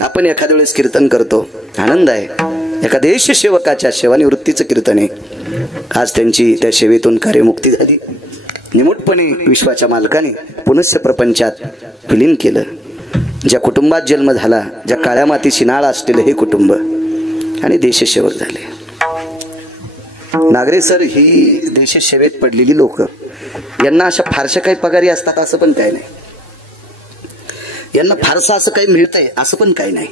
आपण एखाद्या वेळेस कीर्तन करतो, आनंद आहे. एका देशसेवकाच्या सेवानिवृत्तीचं कीर्तन आहे. आज त्यांची त्या सेवेतून कार्यमुक्ती झाली. निमूटपणे विश्वाच्या मालकाने पुनश्च प्रपंचात विलीन केलं. ज्या कुटुंबात जन्म झाला, ज्या काळ्या मातीची नाळ असलेलं हे कुटुंब, आणि देशसेवक झाले. नागरे सर ही देशसेवेत पडलेली लोक, यांना अशा फारशा काही पगारी असतात असं पण काही नाही, यांना फारसं असं काही मिळतंय असं पण काही नाही.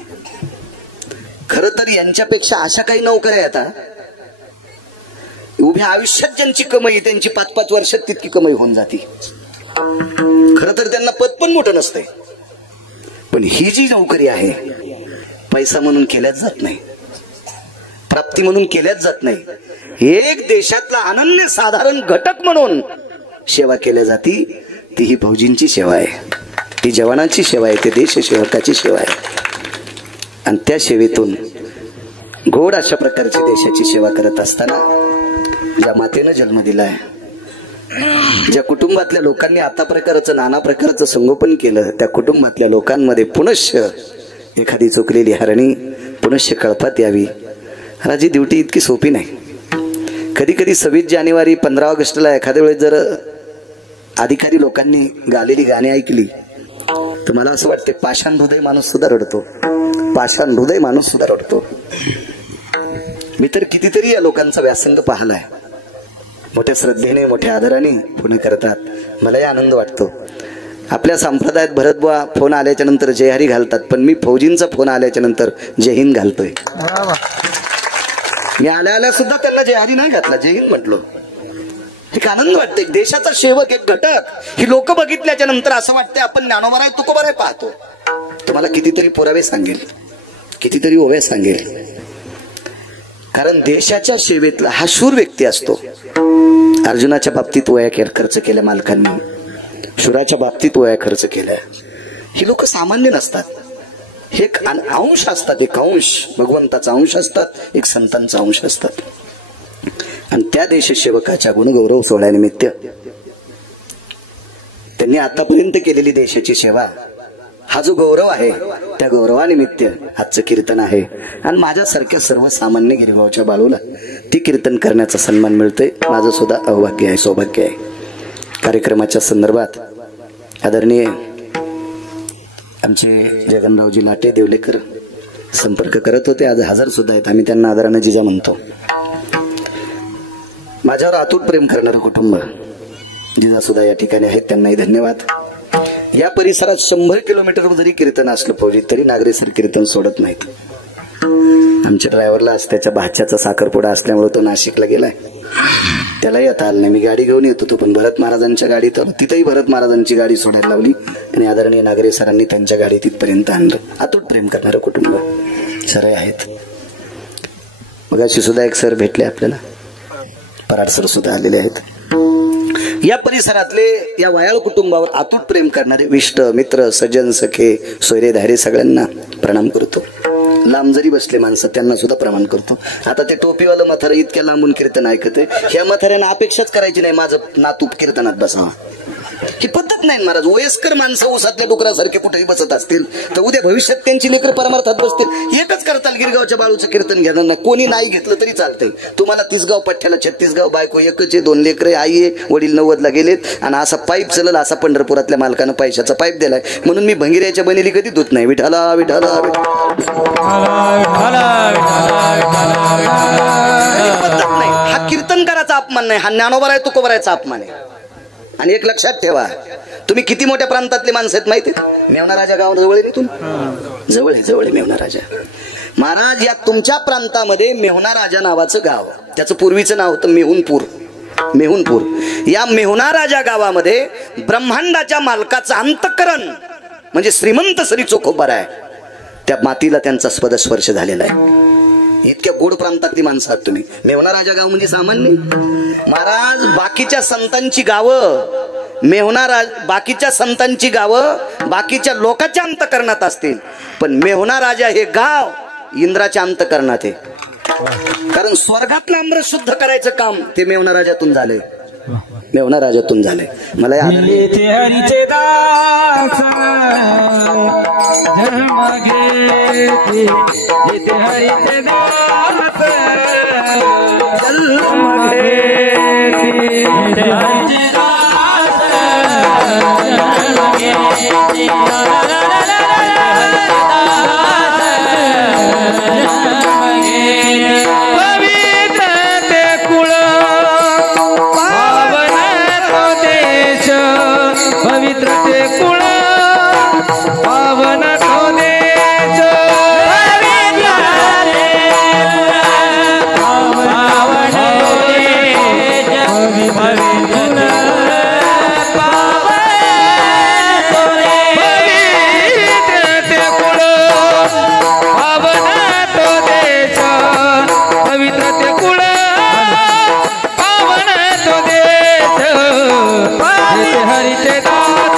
खरं तर यांच्यापेक्षा अशा काही नोकऱ्या येतात, उभ्या आयुष्यात ज्यांची कमाई त्यांची 5-5 वर्षात तितकी कमाई होऊन जाते. खरं तर त्यांना पद पण मोठं नसतंय, पण ही जी नोकरी आहे पैसा म्हणून केल्याच जात नाही, प्राप्ती म्हणून केल्याच जात नाही. एक देशातला अनन्य साधारण घटक म्हणून सेवा केल्या जाती. ती ही फौजींची सेवा आहे, ती जवानांची सेवा आहे, ती देशसेवकाची सेवा आहे. आणि त्या सेवेतून गोड अशा प्रकारची देशाची सेवा करत असताना ज्या मातेनं जन्म दिलाय, ज्या कुटुंबातल्या लोकांनी आता प्रकारचं नाना प्रकारचं संगोपन केलं, त्या कुटुंबातल्या लोकांमध्ये पुनश्च एखादी चुकलेली हरणी पुनश्च कळपात यावी. राजी ड्युटी इतकी सोपी नाही. कधी कधी 26 जानेवारी 15 ऑगस्टला एखाद्या वेळेस जर अधिकारी लोकांनी गालेली गाणी ऐकली तर मला असं वाटते पाषाण हृदय माणूस सुद्धा रडतो, पाषाण हृदय माणूस सुद्धा रडतो. मी तर कितीतरी या लोकांचा व्यासंग पाहलाय. मोठ्या श्रद्धेने मोठ्या आदराने पुणे करतात. मलाही आनंद वाटतो. आपल्या संप्रदायात भरतबुवा फोन आल्याच्या नंतर जय हरी घालतात, पण मी फौजींचा फोन आल्याच्या नंतर जय हिंद घालतोय. मी आल्या सुद्धा त्यांना जय हरी नाही घातला, जय हिंद म्हटलो. एक आनंद वाटते. देशाचा सेवक, एक घटक, ही लोक बघितल्याच्या नंतर असं वाटतं आपण ज्ञानोबा तुकोबा पाहतो. तुम्हाला कितीतरी पुरावे सांगेल, कितीतरी ओव्या सांगेल. कारण देशाच्या सेवेतला हा शूर व्यक्ती असतो. अर्जुनाच्या बाबतीत वया खर्च केल्या मालकांनी, शूराच्या बाबतीत वया खर्च केल्या. ही लोक सामान्य नसतात, हे एक अंश असतात, एक अंश भगवंताचा अंश असतात, एक संतांचा अंश असतात. आणि त्या देशसेवकाच्या गुणगौरव सोहळ्यानिमित्त त्यांनी आतापर्यंत केलेली देशाची सेवा, हा जो गौरव आहे त्या गौरवानिमित्त आजचं कीर्तन आहे. आणि माझ्यासारख्या सर्वसामान्य गिरिभावच्या बाळूला ती कीर्तन करण्याचा सन्मान मिळतोय. माझं सुद्धा अवभाग्य आहे, सौभाग्य आहे. कार्यक्रमाच्या संदर्भात आदरणीय आमचे जगनरावजी लाटे देवलेकर संपर्क करत होते, आज हजर सुद्धा आहेत. आम्ही त्यांना आदराने जिजा म्हणतो. माझ्यावर अतूट प्रेम करणारं कुटुंब जिजा सुद्धा या ठिकाणी आहेत, त्यांनाही धन्यवाद. या परिसरात 100 किलोमीटर जरी कीर्तन असलं फौजी तरी नागरे सर कीर्तन सोडत नाहीत. आमच्या ड्रायव्हरला आज त्याच्या भाच्याचा साखरपुडा असल्यामुळे तो नाशिकला गेलाय, त्याला येता आलं नाही. मी गाडी घेऊन येत होतो, पण भरत महाराजांच्या गाडीत तिथेही भरत महाराजांची गाडी सोडायला लावली आणि आदरणीय नागरे सरांनी त्यांच्या गाडी तिथपर्यंत आणलं. अतूट प्रेम करणारं कुटुंब सर आहेत. मगाशी सुद्धा एक सर भेटले आपल्याला, पराड सर सुद्धा आलेले आहेत. या परिसरातले या वयाळ कुटुंबावर अतूट प्रेम करणारे विष्ट मित्र सज्जन सखे सोयरे धारे सगळ्यांना प्रणाम करतो. लांब जरी बसले माणसं त्यांना सुद्धा प्रणाम करतो. आता ते टोपीवालं म्हातारं इतक्या लांबून कीर्तन ऐकते, ह्या म्हाताऱ्यांना अपेक्षाच करायची नाही माझं नातू कीर्तनात बसावा. ही पद्धत नाही महाराज. वयस्कर माणसं ऊसातल्या डुकरासारखे कुठेही बसत असतील तर उद्या भविष्यात त्यांची लेकर परमार्थात बसतील. एकच करताल गिरगावच्या बाळूचं कीर्तन घेणार नाही, कोणी नाही घेतलं तरी चालतंय. तुम्हाला 30 गाव पठ्ठ्याला 36 गाव बायको एकच आहे, 2 लेकरे, आई आहे, वडील 90ला गेलेत आणि असा पाईप चलल असा पंढरपुरातल्या मालकानं पैशाचा पाईप दिलाय. म्हणून मी भंगिऱ्याच्या बनेली कधी धुत नाही. विठाला विठाला हा कीर्तनकाराचा अपमान नाही, हा ज्ञानोबा तुकोबराचा अपमान आहे. आणि एक लक्षात ठेवा, तुम्ही किती मोठ्या प्रांतातले माणसं आहेत माहिती आहे? मेवणा राजा गाव जवळ आहे, इथून जवळ आहे, जवळ आहे मेवणा राजा. महाराज या तुमच्या प्रांतामध्ये मेहुणा राजा नावाचं गाव, त्याचं पूर्वीचं नाव होतं मेहुणपूर. मेहुणपूर या मेहुणा राजा गावामध्ये ब्रह्मांडाच्या मालकाचं अंतःकरण म्हणजे श्रीमंत श्री चोखोबार आहे. त्या मातीला त्यांचा स्पर्श झालेला आहे. इतक्या गोड प्रांतातली माणसं आहात तुम्ही. मेहुणा राजा गाव म्हणजे सामान्य महाराज. बाकीच्या संतांची गावं बाकीच्या संतांची गावं बाकीच्या लोकांच्या अंतःकरणात असतील, पण मेहुणा राजा हे गाव इंद्राच्या अंतःकरणात आहे. कारण स्वर्गातलं अमृत शुद्ध करायचं काम ते मेहुणा राजातून झालंय. मेवणा राजातून झालंय. मला येथे हरीचे दास जन्म घेते, येथे हरीचे दास जन्म घेते, येथे हरीचे दास जन्म घेते, पवित्र ते कुळ पावन तो देश, पवित्र ते कुळ पावन तो देश, पवित्र ते कुळ पावन देश, पवित्र हरीचे दास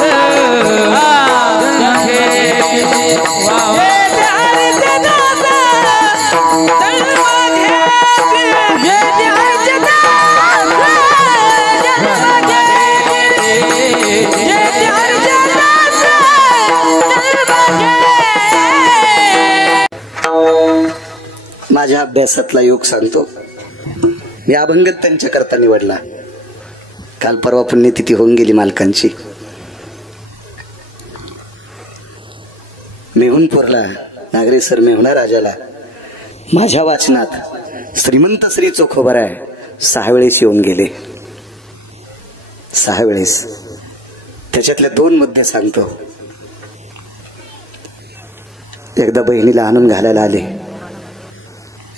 माझ्या अभ्यासातला योग सांगतो. मी अभंग त्यांच्या करता निवडला. काल परवा पुण्यतिथी होऊन गेली मालकांची. मेहुणपूरला नागरेसर मेहुणा राजाला माझ्या वाचनात श्रीमंत श्री चोखोबराय 6 वेळेस येऊन गेले. 6 वेळेस. त्याच्यातले 2 मुद्दे सांगतो. एकदा बहिणीला आणून घालायला आले,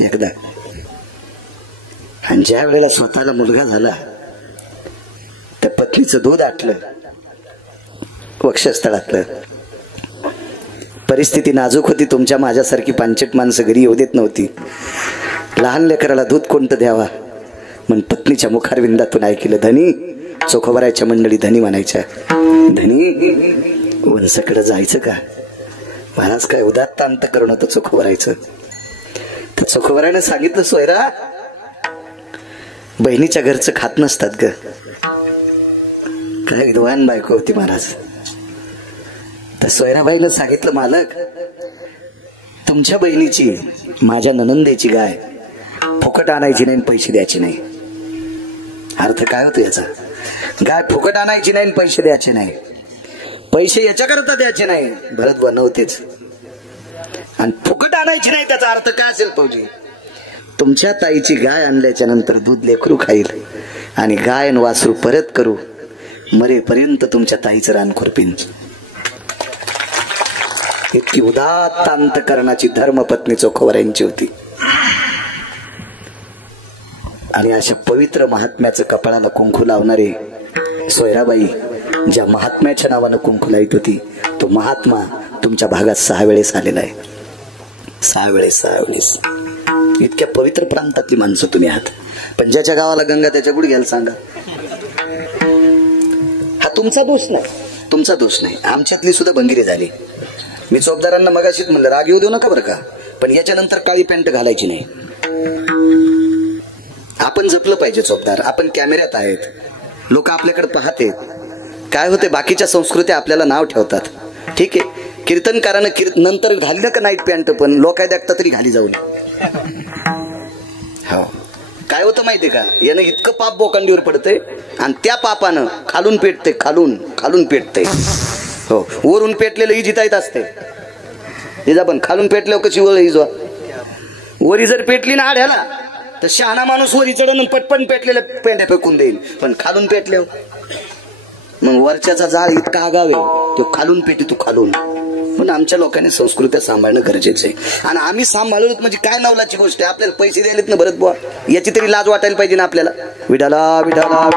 एकदा. आणि ज्या वेळेला स्वतःला मुलगा झाला त्या पत्नीचं दूध आटलं वक्षस्थळातलं. परिस्थिती नाजूक होती. तुमच्या माझ्यासारखी पांचट माणसं घरी येऊ देत नव्हती. लहान लेकराला दूध कोणतं द्यावा म्हणून पत्नीच्या मुखारविंदातून ऐकलं. धनी, चोखोबरायच्या मंडळी धनी म्हणायच्या, धनी वंसाकडे जायचं का? महाराज काय उदात्त अंत करणं होतं चोखोबरायचं. तर चोखोबरायने सांगितलं, सोयरा बहिणीच्या घरचं खात नसतात ग. काय विद्वान बायको होती महाराज. तर सोयराबाईला सांगितलं, मालक तुमच्या बहिणीची माझ्या ननंदेची गाय फुकट आणायची नाही, पैसे द्यायचे नाही. अर्थ काय होतो याचा? गाय फुकट आणायची नाही, पैसे द्यायचे नाही. पैसे याच्याकरता द्यायचे नाही, भरत बनवतेच. आणि फुकट आणायची नाही त्याचा अर्थ काय असेल फौजी? तुमच्या ताईची गाय आणल्याच्या नंतर दूध लेकरू खाईल आणि गाय आणि वासरू परत करू, मरेपर्यंत तुमच्या ताईचं रान खुरपीन. इतकी उदात्त अंतकरणाची धर्मपत्नी चोखोबरायांची होती. आणि अशा पवित्र महात्म्याचं कपाळाला कुंकू लावणारे सोयराबाई ज्या महात्म्याच्या नावानं कुंकू लाईत होती, तो महात्मा तुमच्या भागात 6 वेळेस आलेला आहे. 6 वेळेस. इतक्या पवित्र प्रांतातली माणसं तुम्ही आहात. पण ज्याच्या गावाला गंगा त्याच्या गुडघ्याला सांगा. हा तुमचा दोष नाही, तुमचा दोष नाही. आमच्यातली सुद्धा बंगिरी झाली. मी चोपदारांना मगाशीच म्हणलं, राग येऊ देऊ नका बरं का, पण याच्यानंतर काळी पॅन्ट घालायची नाही. आपण जपलं पाहिजे चोपदार. आपण कॅमेऱ्यात आहेत, लोक आपल्याकडे पाहते. काय होते, बाकीच्या संस्कृती आपल्याला नाव ठेवतात. ठीक आहे, कीर्तनकारानं नंतर घाललं का नाईट पॅन्ट, पण लोक देखता तरी घाली जाऊन. हो, काय होतं माहितीये का, यानं इतकं पाप बोकांडीवर पडतंय आणि त्या पापानं खालून पेटते, खालून पेटते. हो, वरून पेटलेलं इजित येत असते. इजा पण खालून पेटल्यावर कशी वर इजवा? वरी जर पेटली ना आढ्याला तर शहाणा माणूस वरी चढून पटपण पेटलेल्या पेंड्या फेकून देईल. पण खालून पेटल्यावर मग वरच्याचा जाळ इतका आगावे, तो खालून पेटी तू खालून. पण आमच्या लोकांनी संस्कृती सांभाळणं गरजेचं आहे. आणि आम्ही सांभाळलो म्हणजे काय नवलाची गोष्ट आहे. आपल्याला पैसे द्यायलेत ना भरत बुवा, याची तरी लाज वाटायला पाहिजे ना आपल्याला. विठाला विठाला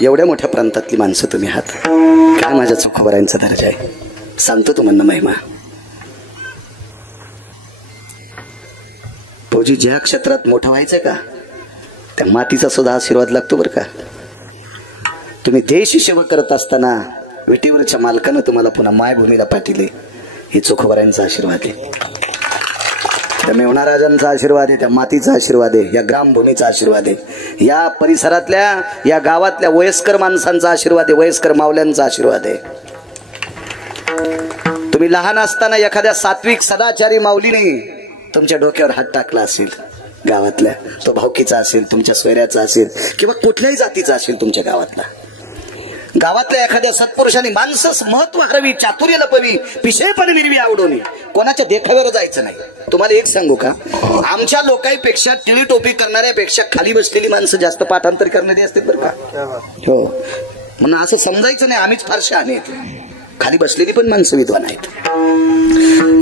एवढ्या मोठ्या प्रांतातली माणसं तुम्ही आहात. काय माझ्या चोखोबरायांचा दर्जा आहे सांगतो तुम्हाला महिमा. फौजी ज्या क्षेत्रात मोठं व्हायचंय का, त्या मातीचा सुद्धा आशीर्वाद लागतो बरं का. तुम्ही देश सेवा करत असताना विटीवरच्या मालकानं तुम्हाला पुन्हा मायभूमीला पाठिले. ही चोखोबारांचा आशीर्वाद आहे, त्या मेवणा राजांचा आशीर्वाद आहे, त्या मातीचा आशीर्वाद आहे, या ग्रामभूमीचा आशीर्वाद आहे, या परिसरातल्या या गावातल्या वयस्कर माणसांचा आशीर्वाद आहे, वयस्कर मावल्यांचा आशीर्वाद आहे. तुम्ही लहान असताना एखाद्या सात्विक सदाचारी माऊलीने तुमच्या डोक्यावर हात टाकला असेल, गावातल्या तो भावकीचा असेल, तुमच्या सोयऱ्याचा असेल, किंवा कुठल्याही जातीचा असेल, तुमच्या गावातल्या एखाद्या सत्पुरुषांनी माणसं महत्व हरवी, चातुर्य लपवी, पिशेपण विरवी आवडोनी, कोणाच्या देखाव्यावर जायचं नाही. तुम्हाला एक सांगू का, आमच्या लोकांपेक्षा टिळी टोपी करणाऱ्यापेक्षा खाली बसलेली माणसं जास्त पाठांतर करणारी असते बरं का. हो, म्हणून असं समजायचं नाही आम्हीच फार शहाणे आहेत. खाली बसलेली पण माणसं विद्वान आहेत.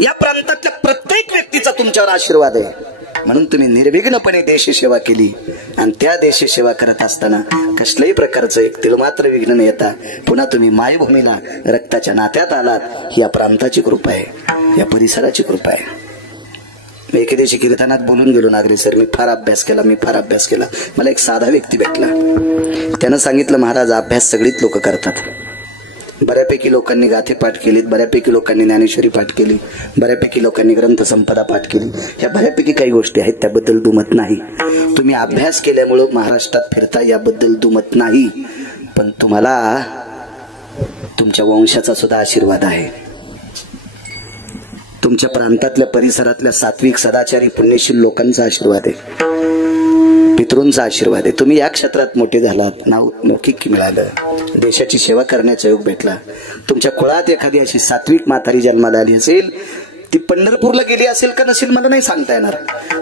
या प्रांतातल्या प्रत्येक व्यक्तीचा तुमच्यावर आशीर्वाद आहे, म्हणून तुम्ही निर्विघ्नपणे देशसेवा केली. आणि त्या देशसेवा करत असताना कसल्याही प्रकारचं एक तिळमात्र विघ्न न येता पुन्हा तुम्ही मायभूमीला रक्ताच्या नात्यात आलात. ही या प्रांताची कृपा आहे, या परिसराची कृपा आहे. मी एके दिवशी कीर्तनात बोलून गेलो, नागरे सर मी फार अभ्यास केला. मला एक साधा व्यक्ती भेटला, त्यानं सांगितलं महाराज अभ्यास सगळीच लोक करतात. बऱ्यापैकी लोकांनी गाथे पाठ केलीत, बऱ्यापैकी लोकांनी ज्ञानेश्वरी पाठ केली, बऱ्यापैकी लोकांनी ग्रंथसंपदा पाठ केली. ह्या बऱ्यापैकी काही गोष्टी आहेत, त्याबद्दल दुमत नाही. तुम्ही अभ्यास केल्यामुळं महाराष्ट्रात फिरता, याबद्दल दुमत नाही. पण तुम्हाला तुमच्या वंशाचा सुद्धा आशीर्वाद आहे, तुमच्या प्रांतातल्या परिसरातल्या सात्विक सदाचारी पुण्यशील लोकांचा आशीर्वाद आहे, पितृंचा आशीर्वाद आहे. तुम्ही या क्षेत्रात मोठे झालात, नाव लौकिक मिळालं, देशाची सेवा करण्याचा योग भेटला. तुमच्या कुळात एखादी अशी सात्विक म्हातारी जन्माला आली असेल, ती पंढरपूरला गेली असेल का नसेल मला नाही सांगता येणार,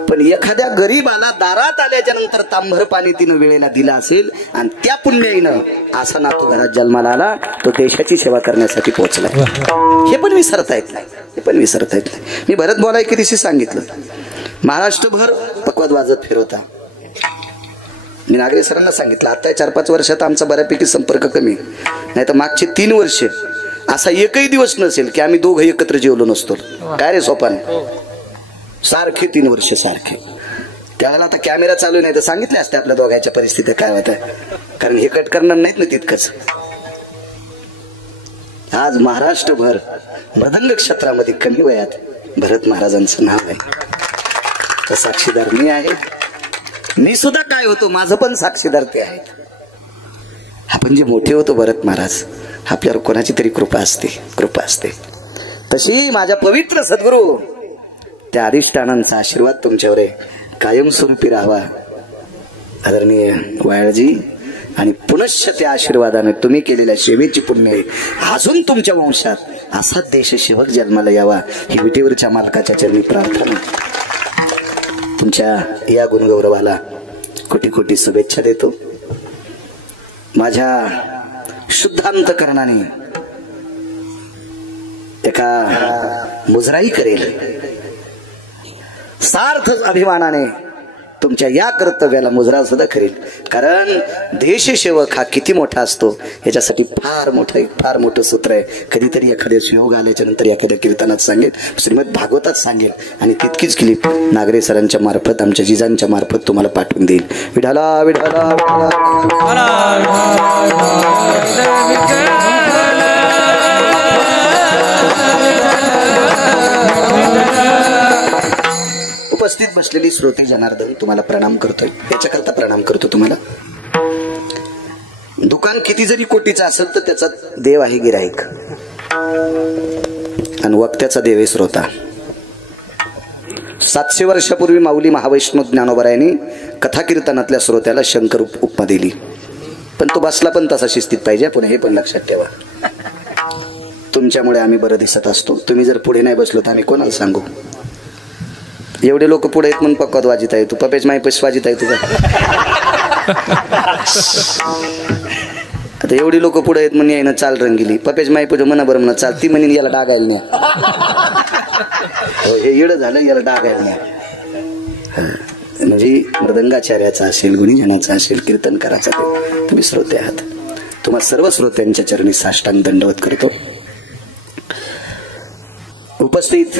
पण एखाद्या गरीबाला दारात आल्याच्या नंतर तांभर पाणी तिनं वेळेला दिलं असेल आणि त्या पुण्याईनं असा नातू घरात जन्माला आला, तो देशाची सेवा करण्यासाठी पोहोचलाय. हे पण विसरता येत नाही. मी भरत बोलाय की दिवशी सांगितलं, महाराष्ट्रभर पकवाद वाजत फिरवता. मी नागरे सरांना सांगितलं, आता 4-5 वर्षात आमचा बऱ्यापैकी संपर्क कमी, नाही तर मागचे 3 वर्ष असा एकही दिवस नसेल की आम्ही दोघं एकत्र जेवलो नसतो. काय रे सोपान, सारखे 3 वर्ष सारखे. त्यावेळेला आता कॅमेरा चालू नाही तर सांगितले असते आपल्या दोघांच्या परिस्थिती काय होत्या, कारण हे कट करणार नाहीत ना तितकंच. आज महाराष्ट्रभर मृदंग क्षेत्रामध्ये कमी वयात भरत महाराजांचं नाव आहे. तर साक्षीदार मी आहे, मी सुद्धा काय होतो, माझं पण साक्षीदार ते आहेत. आपण जे मोठे होतो भरत महाराज, आपल्यावर कोणाची तरी कृपा असते. तशी माझ्या पवित्र सद्गुरू त्या अधिष्ठानांचा आशीर्वाद तुमच्यावर आहे, कायमस्वरूपी राहावा. आदरणीय वायळजी, आणि पुनश्च त्या आशीर्वादाने तुम्ही केलेल्या सेवेची पुण्य आहे. अजून तुमच्या वंशात असा देशसेवक जन्माला यावा, ही विटेवरच्या मालकाच्या चरणी प्रार्थना. तुमच्या या गुणगौरवाला कोटी कोटी शुभेच्छा देतो. माझ्या शुद्धांतकरणाने एका मुजराई करेल, सार्थ अभिमानाने तुमच्या या कर्तव्याला मुजरा सुद्धा करेल. कारण देशसेवक हा किती मोठा असतो याच्यासाठी फार मोठं सूत्र आहे. कधीतरी एखाद्या योग आल्याच्या नंतर एखाद्या कीर्तनात सांगेल, श्रीमद भागवतात सांगेल, आणि तितकीच क्लिप नागरे सरांच्या मार्फत, आमच्या जिजांच्या मार्फत तुम्हाला पाठवून देईल. विठाला विठाला उपस्थित बसलेली श्रोते जनार्दन तुम्हाला प्रणाम करतोय. याच्याकरता प्रणाम करतो तुम्हाला. दुकान किती जरी कोटीचं असेल तर त्याचा देव आहे गिराईक, आणि वक्त्याचा देव आहे श्रोता. 700 वर्षापूर्वी माऊली महावैष्णव ज्ञानोबरायांनी कथा कीर्तनातल्या श्रोत्याला शंकर उपमा दिली, पण तो बसला पण तसा शिस्तीत पाहिजे. पुन्हा हे पण लक्षात ठेवा, तुमच्यामुळे आम्ही बरं दिसत असतो. तुम्ही जर पुढे नाही बसलो तर आम्ही कोणाला सांगू. एवढे लोक पुढे आहेत म्हणून पक्वाद वाजित आहे, तू पपेच माई पैसे वाजित आहे तुझा. आता एवढी लोक पुढे आहेत म्हणून यायनं चाल रंगिली, पपेच माई पैसे म्हणा बरं म्हणा चाल, ती म्हणून याला डागायला नाही. हे येडं झालं, याला डागायला नाही. म्हणजे मृदंगाचार्याचा असेल, गुणीजनाचा असेल, कीर्तनकाराचा, तुम्ही श्रोते आहात. तुम्हाला सर्व श्रोत्यांच्या चरणी साष्टांग दंडवत करतो. उपस्थित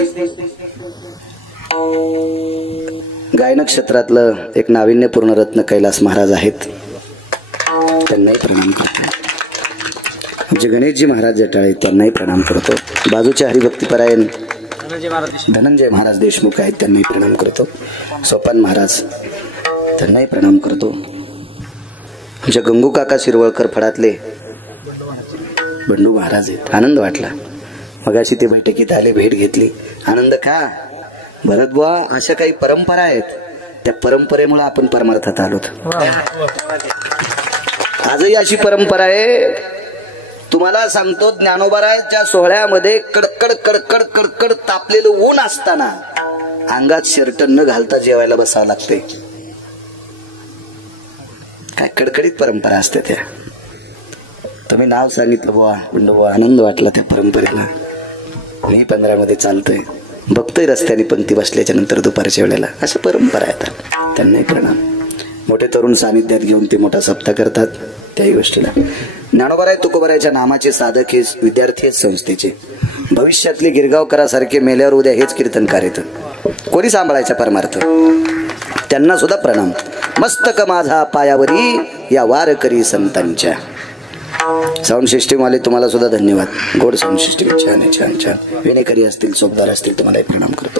गायन क्षेत्रातलं एक नाविन्यपूर्ण रत्न कैलास महाराज आहेत, त्यांनाही प्रणाम करतो. आमचे गणेशजी महाराज जटाळे त्यांनाही प्रणाम करतो. बाजूच्या हरिभक्तीपरायण धनंजय महाराज देशमुख आहेत त्यांनाही प्रणाम करतो. सोपान महाराज त्यांनाही प्रणाम करतो. आमच्या गंगू काका शिरवळकर फडातले बंडू महाराज आहेत. आनंद वाटला मगाशी ते बैठकीत आले, भेट घेतली. आनंद का भरत बुवा, अशा काही परंपरा आहेत, त्या परंपरेमुळे आपण परमार्थात आलोत. आजही अशी परंपरा आहे. तुम्हाला सांगतो, ज्ञानोबाराच्या सोहळ्यामध्ये कडकड कडकड कडकड तापलेलं ऊन असताना अंगात शर्ट न घालता जेवायला बसावं लागते. काय कडकडीत परंपरा असते त्या. तुम्ही नाव सांगितलं बुवा बंडू बुवा, आनंद वाटला त्या परंपरेला. मी 15 मध्ये चालतोय, बघतोय रस्त्याने पंक्ती बसल्याच्या नंतर दुपारच्या वेळेला. अशा परंपरा आहेत. त्यांनाही प्रणाम. मोठे तरुण सानिध्यात घेऊन ते मोठा सप्ताह करतात. त्याही गोष्टीला ज्ञानोबाराय तुकोबारायच्या नामाचे साधक हे विद्यार्थी आहेत संस्थेचे. भविष्यातले गिरगावकरासारखे मेल्यावर उद्या हेच कीर्तनकार येतं. कोणी सांभाळायचा परमार्थ. त्यांना सुद्धा प्रणाम. मस्तक माझा पायावरी या वारकरी संतांच्या. साऊंड सिस्टीम वाले तुम्हाला सुद्धा धन्यवाद. गोड साऊंड सिस्टीम छान आहे, छान छान. विनेकरी असतील, चौकदार असतील, तुम्हालाही प्रणाम करतो.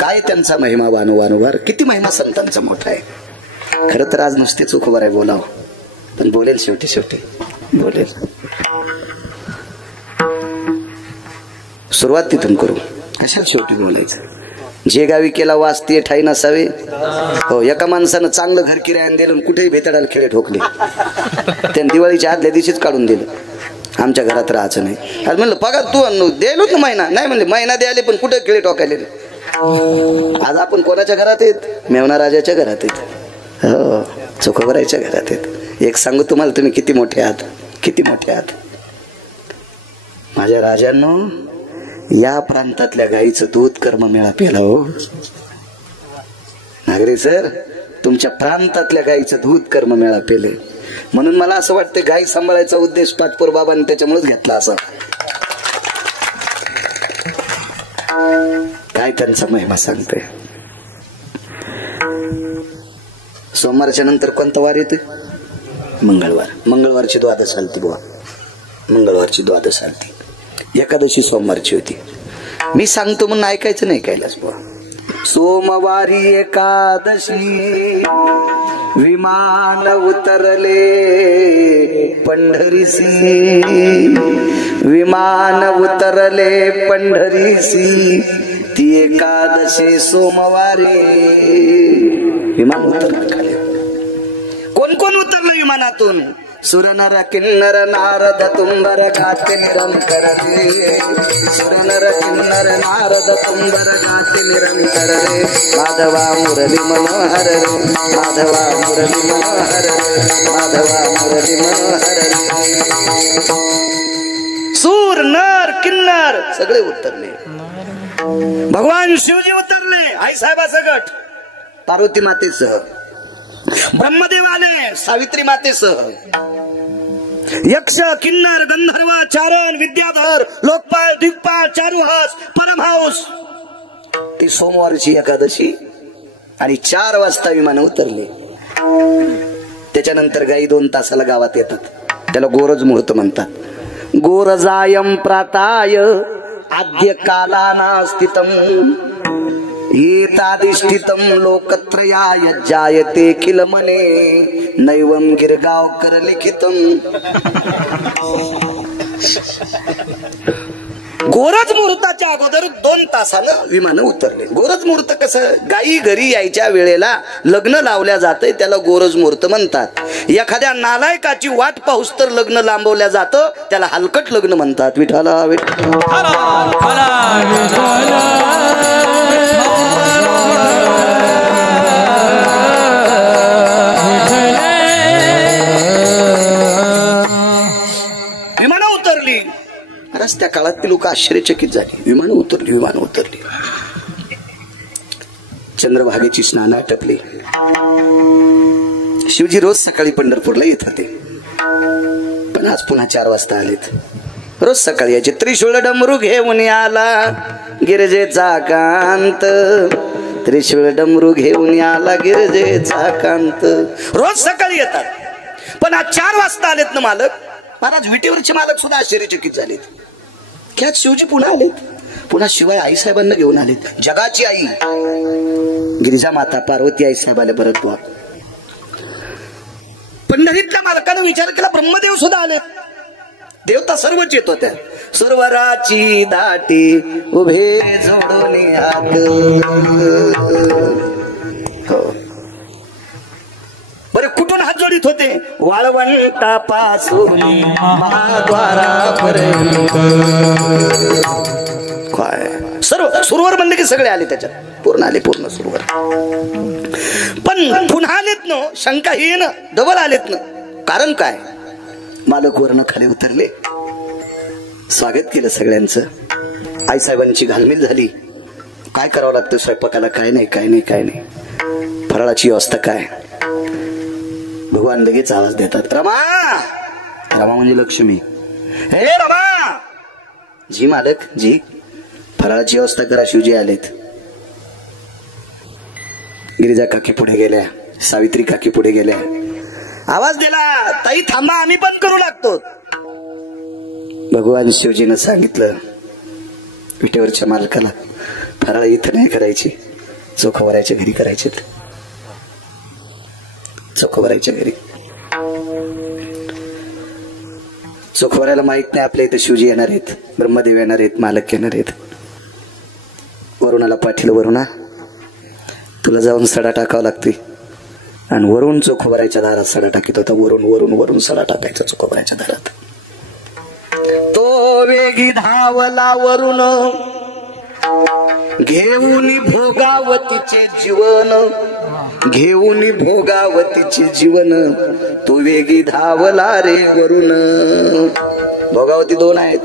काय त्यांचा महिमा वानुवानुवार, किती महिमा संतांचा मोठा आहे. खरं तर आज नुसते चुकोबार आहे बोलावं, पण बोलेल शेवटी शेवटी बोलेल. सुरुवात तिथून करू. कशाला शेवटी बोलायचं. जे गावी केला वास ते ठाई नसावे. हो, एका माणसानं चांगलं घर किरायाने दिलं, कुठेही भेताडाला खेळे ठोकले. त्याने दिवाळीच्या आदल्या दिवशीच काढून दिलं. आमच्या घरात राहायचं नाही. आज म्हणलं पगार तू द्यायलो ना महिना, नाही म्हणले महिना द्यायले पण कुठे खेळे ठोकायले. आज आपण कोणाच्या घरात आहेत? मेवना राजाच्या घरात आहेत. हो, चोखोबरायच्या घरात आहेत. एक सांगू तुम्हाला, तुम्ही किती मोठे आहात, किती मोठे आहात. माझ्या राजांनो, या प्रांतातल्या गाईचं दूध कर्म मेळा पेला. हो नागरे सर, तुमच्या प्रांतातल्या गाईचं दूध कर्म मेळा पेले. म्हणून मला असं वाटतं गाई सांभाळायचा उद्देश पाचपोर बाबांनी त्याच्यामुळेच घेतला असा. काय त्यांचा महिमा सांगते. सोमवारच्या नंतर कोणता वार येतोय? मंगळवार. मंगळवारची द्वादश आलती बुवा, मंगळवारची द्वादश आलती. एकादशी सोमवारची होती. मी सांगतो म्हणून ऐकायचं नाही कैलास बुवा. सोमवारी एकादशी विमान उतरले पंढरीसी, विमान उतरले पंढरीसी, ती एकादशी सोमवारी. विमान उतरलं खाली. कोण कोण उतरलं विमानातून? सुरनर किन्नर नारद तुंबर गाते निरंतर रे, सुरनर किन्नर नारद तुंबर गाते निरंतर रे. माधवा मुरली मनोहर रे, माधवा मुरली मनोहर रे, माधवा मुरली मनोहर रे. सूर नर किन्नर सगळे उतरले. भगवान शिवजी उतरले आई साहेबाचा गट, पार्वती मातेसह. ब्रह्मदेव आले सावित्री मातेसह. यक्ष किन्नर गंधर्व चारण विद्याधर लोकपाल दिग्पाल चारुहास परमहंस. ती सोमवारची एकादशी आणि 4 वाजता विमान उतरले. त्याच्यानंतर गाई 2 तासाला गावात येतात. त्याला गोरज मुहूर्त म्हणतात. गोरजायम प्राताय आद्य कालाना स्थितम एतादिष्टितम लोकत्रयाय जायते किल मने नैवम गिरगावकर लिखितम. गोरज मुहूर्ताच्या अगोदर 2 तासानं विमान उतरले. गोरज मुहूर्त कसं? गाई घरी यायच्या वेळेला लग्न लावल्या जाते, त्याला गोरज मुहूर्त म्हणतात. एखाद्या नालायकाची वाट पाहूस तर लग्न लांबवल्या जातं, त्याला हलकट लग्न म्हणतात. विठाला विमान उतरली. रस्त्या काळात लोक आश्चर्यचकित झाली. विमान उतरली, विमान उतरली. चंद्रभागेची स्नान आटपली. शिवजी रोज सकाळी पंढरपूरला येत होते, पण आज पुन्हा 4 वाजता आलेत. रोज सकाळी यायचे. त्रिशूळ डमरू घेऊन आला गिरजेचा कांत, त्रिशूळ डमरू घेऊन आला गिरजेचा कांत. रोज सकाळी येतात, पण आज 4 वाजता आलेत ना मालक. महाराज विटेवरचे मालक सुद्धा आश्चर्यचकित झालेत. त्यात शिवजी पुन्हा आलेत. पुन्हा शिवाय आईसाहेबांना घेऊन आलेत. जगाची आई गिरिजा माता पार्वती आईसाहेबाला परत वा. पंढरीतल्या मालकानं विचार केला, ब्रह्मदेव सुद्धा आलेत. देवता सर्वच येत होत्या. सुरवराची दाटी उभे जोडून हात. बरे कुठून हात जोडीत होते? वाळवंटापासून महाद्वारापर्यंत. काय सर्व सुरवर म्हणले की सगळे आले, त्याच्यात पूर्ण आले, पूर्ण सुरवर. पण पुन्हा आलेत ना, शंका ही ना, डबल आलेत ना. कारण काय? मालक वरनं खाली उतरले, स्वागत केलं सगळ्यांचं. आईसाहेबांची घालमेल झाली. काय करावं लागतं स्वयंपाकाला? काय नाही, काय नाही, काय नाही. फराळाची व्यवस्था काय? भगवान लगेच आवाज देतात, रमा. रमा म्हणजे लक्ष्मी. हे रमा. जी मालक, जी. फराळाची व्यवस्था करा, शिवजी आलेत. गिरिजा काकी पुढे गेल्या, सावित्री काकी पुढे गेल्या. आवाज दिला, ताई थांबा, आम्ही पण करू लागतो. भगवान शिवजीनं सांगितलं विटेवरच्या मालकाला, फराळ इथं नाही करायची, चोखवरायच्या घरी करायचे. चोखवरायच्या घरी. चोखवरायला माहित नाही आपल्या इथं शिवजी येणार आहेत, ब्रह्मदेव येणार आहेत, मालक येणार आहेत. वरुणाला पाठील, वरुणा तुला जाऊन सडा टाकावा लागते. आणि वरून चोखवरायच्या दारात सडा टाकीत होता. वरून वरून वरून सडा टाकायचा चोखवरायच्या दारात. तो वेगी धावला वरून घेऊन भोगावतीचे जीवन. घेऊन भोगावतीचे जीवन तो वेगी धावला रे वरून. भोगावती दोन आहेत.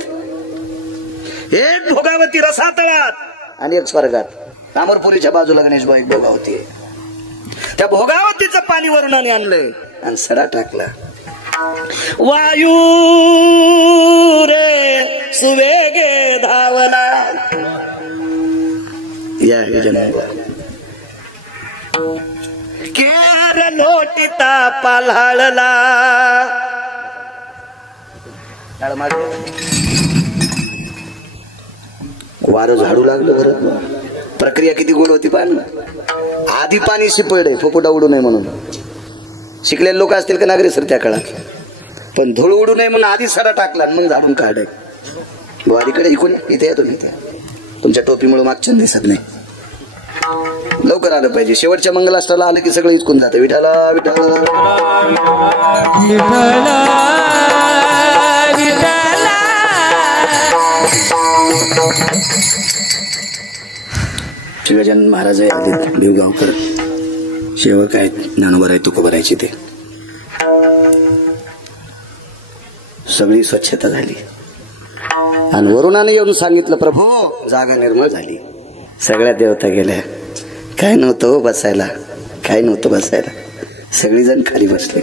एक भोगावती रसातळात आणि एक स्वर्गात. रामरपुरीच्या बाजूला गणेशबाई भोगावती. त्या भोगावतीचं पाणी वरुणाने आणलंय आणि सडा टाकला. वायू रे सुवेगे धावला. या जनाला केर लोटिता पालाळला. वारं झाडू लागलं. बरं प्रक्रिया किती गोड होती. पाणी आधी पाणी शिपडे, फुफुटा उडू नये म्हणून. शिकलेले लोक असतील का नागरी सर त्या काळात. पण धूळ उडू नये म्हणून आधी सडा टाकला, मग झाडून काढाय. वारीकडे इकडे इथे येतो मी. तुमच्या टोपीमुळे मागच्या दिसत नाही. लवकर आलं पाहिजे. शेवटच्या मंगलाष्टाला आलं की सगळं इचकून जातं. विठाला विठाला शिवगजानन महाराज आहेत, देवगावकर सेवक आहेत, ज्ञानोबा आहे, तुकोबरायचे. ते सगळी स्वच्छता झाली. आणि वरुणाने येऊन सांगितलं, प्रभू जागा निर्मळ झाली. सगळ्या देवता गेल्या. काय नव्हतं हो बसायला, काय नव्हतं बसायला. सगळीजण खाली बसले.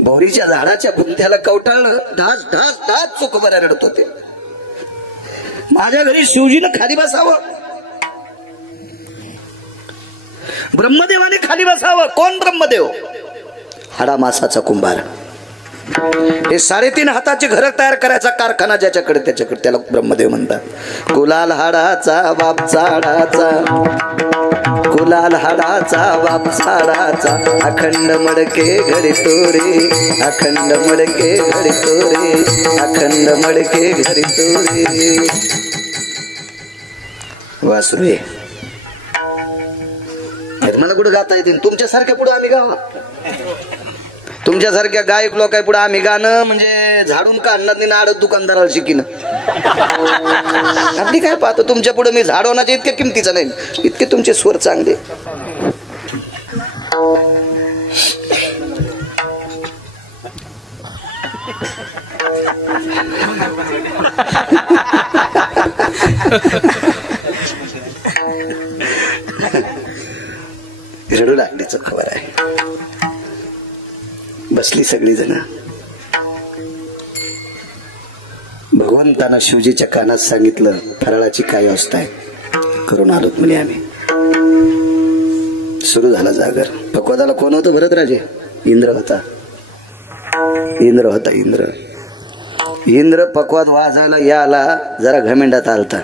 बोरीच्या झाडाच्या बुंध्याला कवटाळलं. ढास ढास ढास चोखोबऱ्या रडत होते. माझ्या घरी शिवजीनं खाली बसावं, ब्रह्मदेवाने खाली बसावं. कोण ब्रह्मदेव? हाडा मासाचा कुंभार. हे 3.5 हाताचे घर तयार करायचा कारखाना ज्याच्याकडे त्याच्याकडे, त्याला ब्रह्मदेव म्हणतात. कुलाल हाडाचा बाप चाडाचा, कुलाल हाडाचा बाप चाडाचा. अखंड मडके घडी तोरे, अखंड मडके घडी तोरे, अखंड मडके घडी तोरे. वासुरे मला कुठं गाता येतील? तुमच्यासारख्या पुढे आम्ही गावा. तुमच्यासारख्या गायक लोकाय पुढे आम्ही गाणं म्हणजे झाडून काढणार नाही, आडत दुकानदाराला शिकीन. आपली काय पाहतो तुमच्या पुढे मी झाडवण्याचे इतके किमतीचं नाही, इतके तुमचे स्वर चांगले. रडू लागण्याचं खबर आहे. बसली सगळी जण. भगवंताना शिवजीच्या कानात सांगितलं, फराळाची काय अवस्था आहे? करून आलोत म्हणे आम्ही. सुरू झाला जागर. पक्वादाला कोण होतं? भरतराजे. इंद्र होता. इंद्र होता इंद्र. इंद्र पक्वाद वाजायला याला जरा घमेंडात आलता,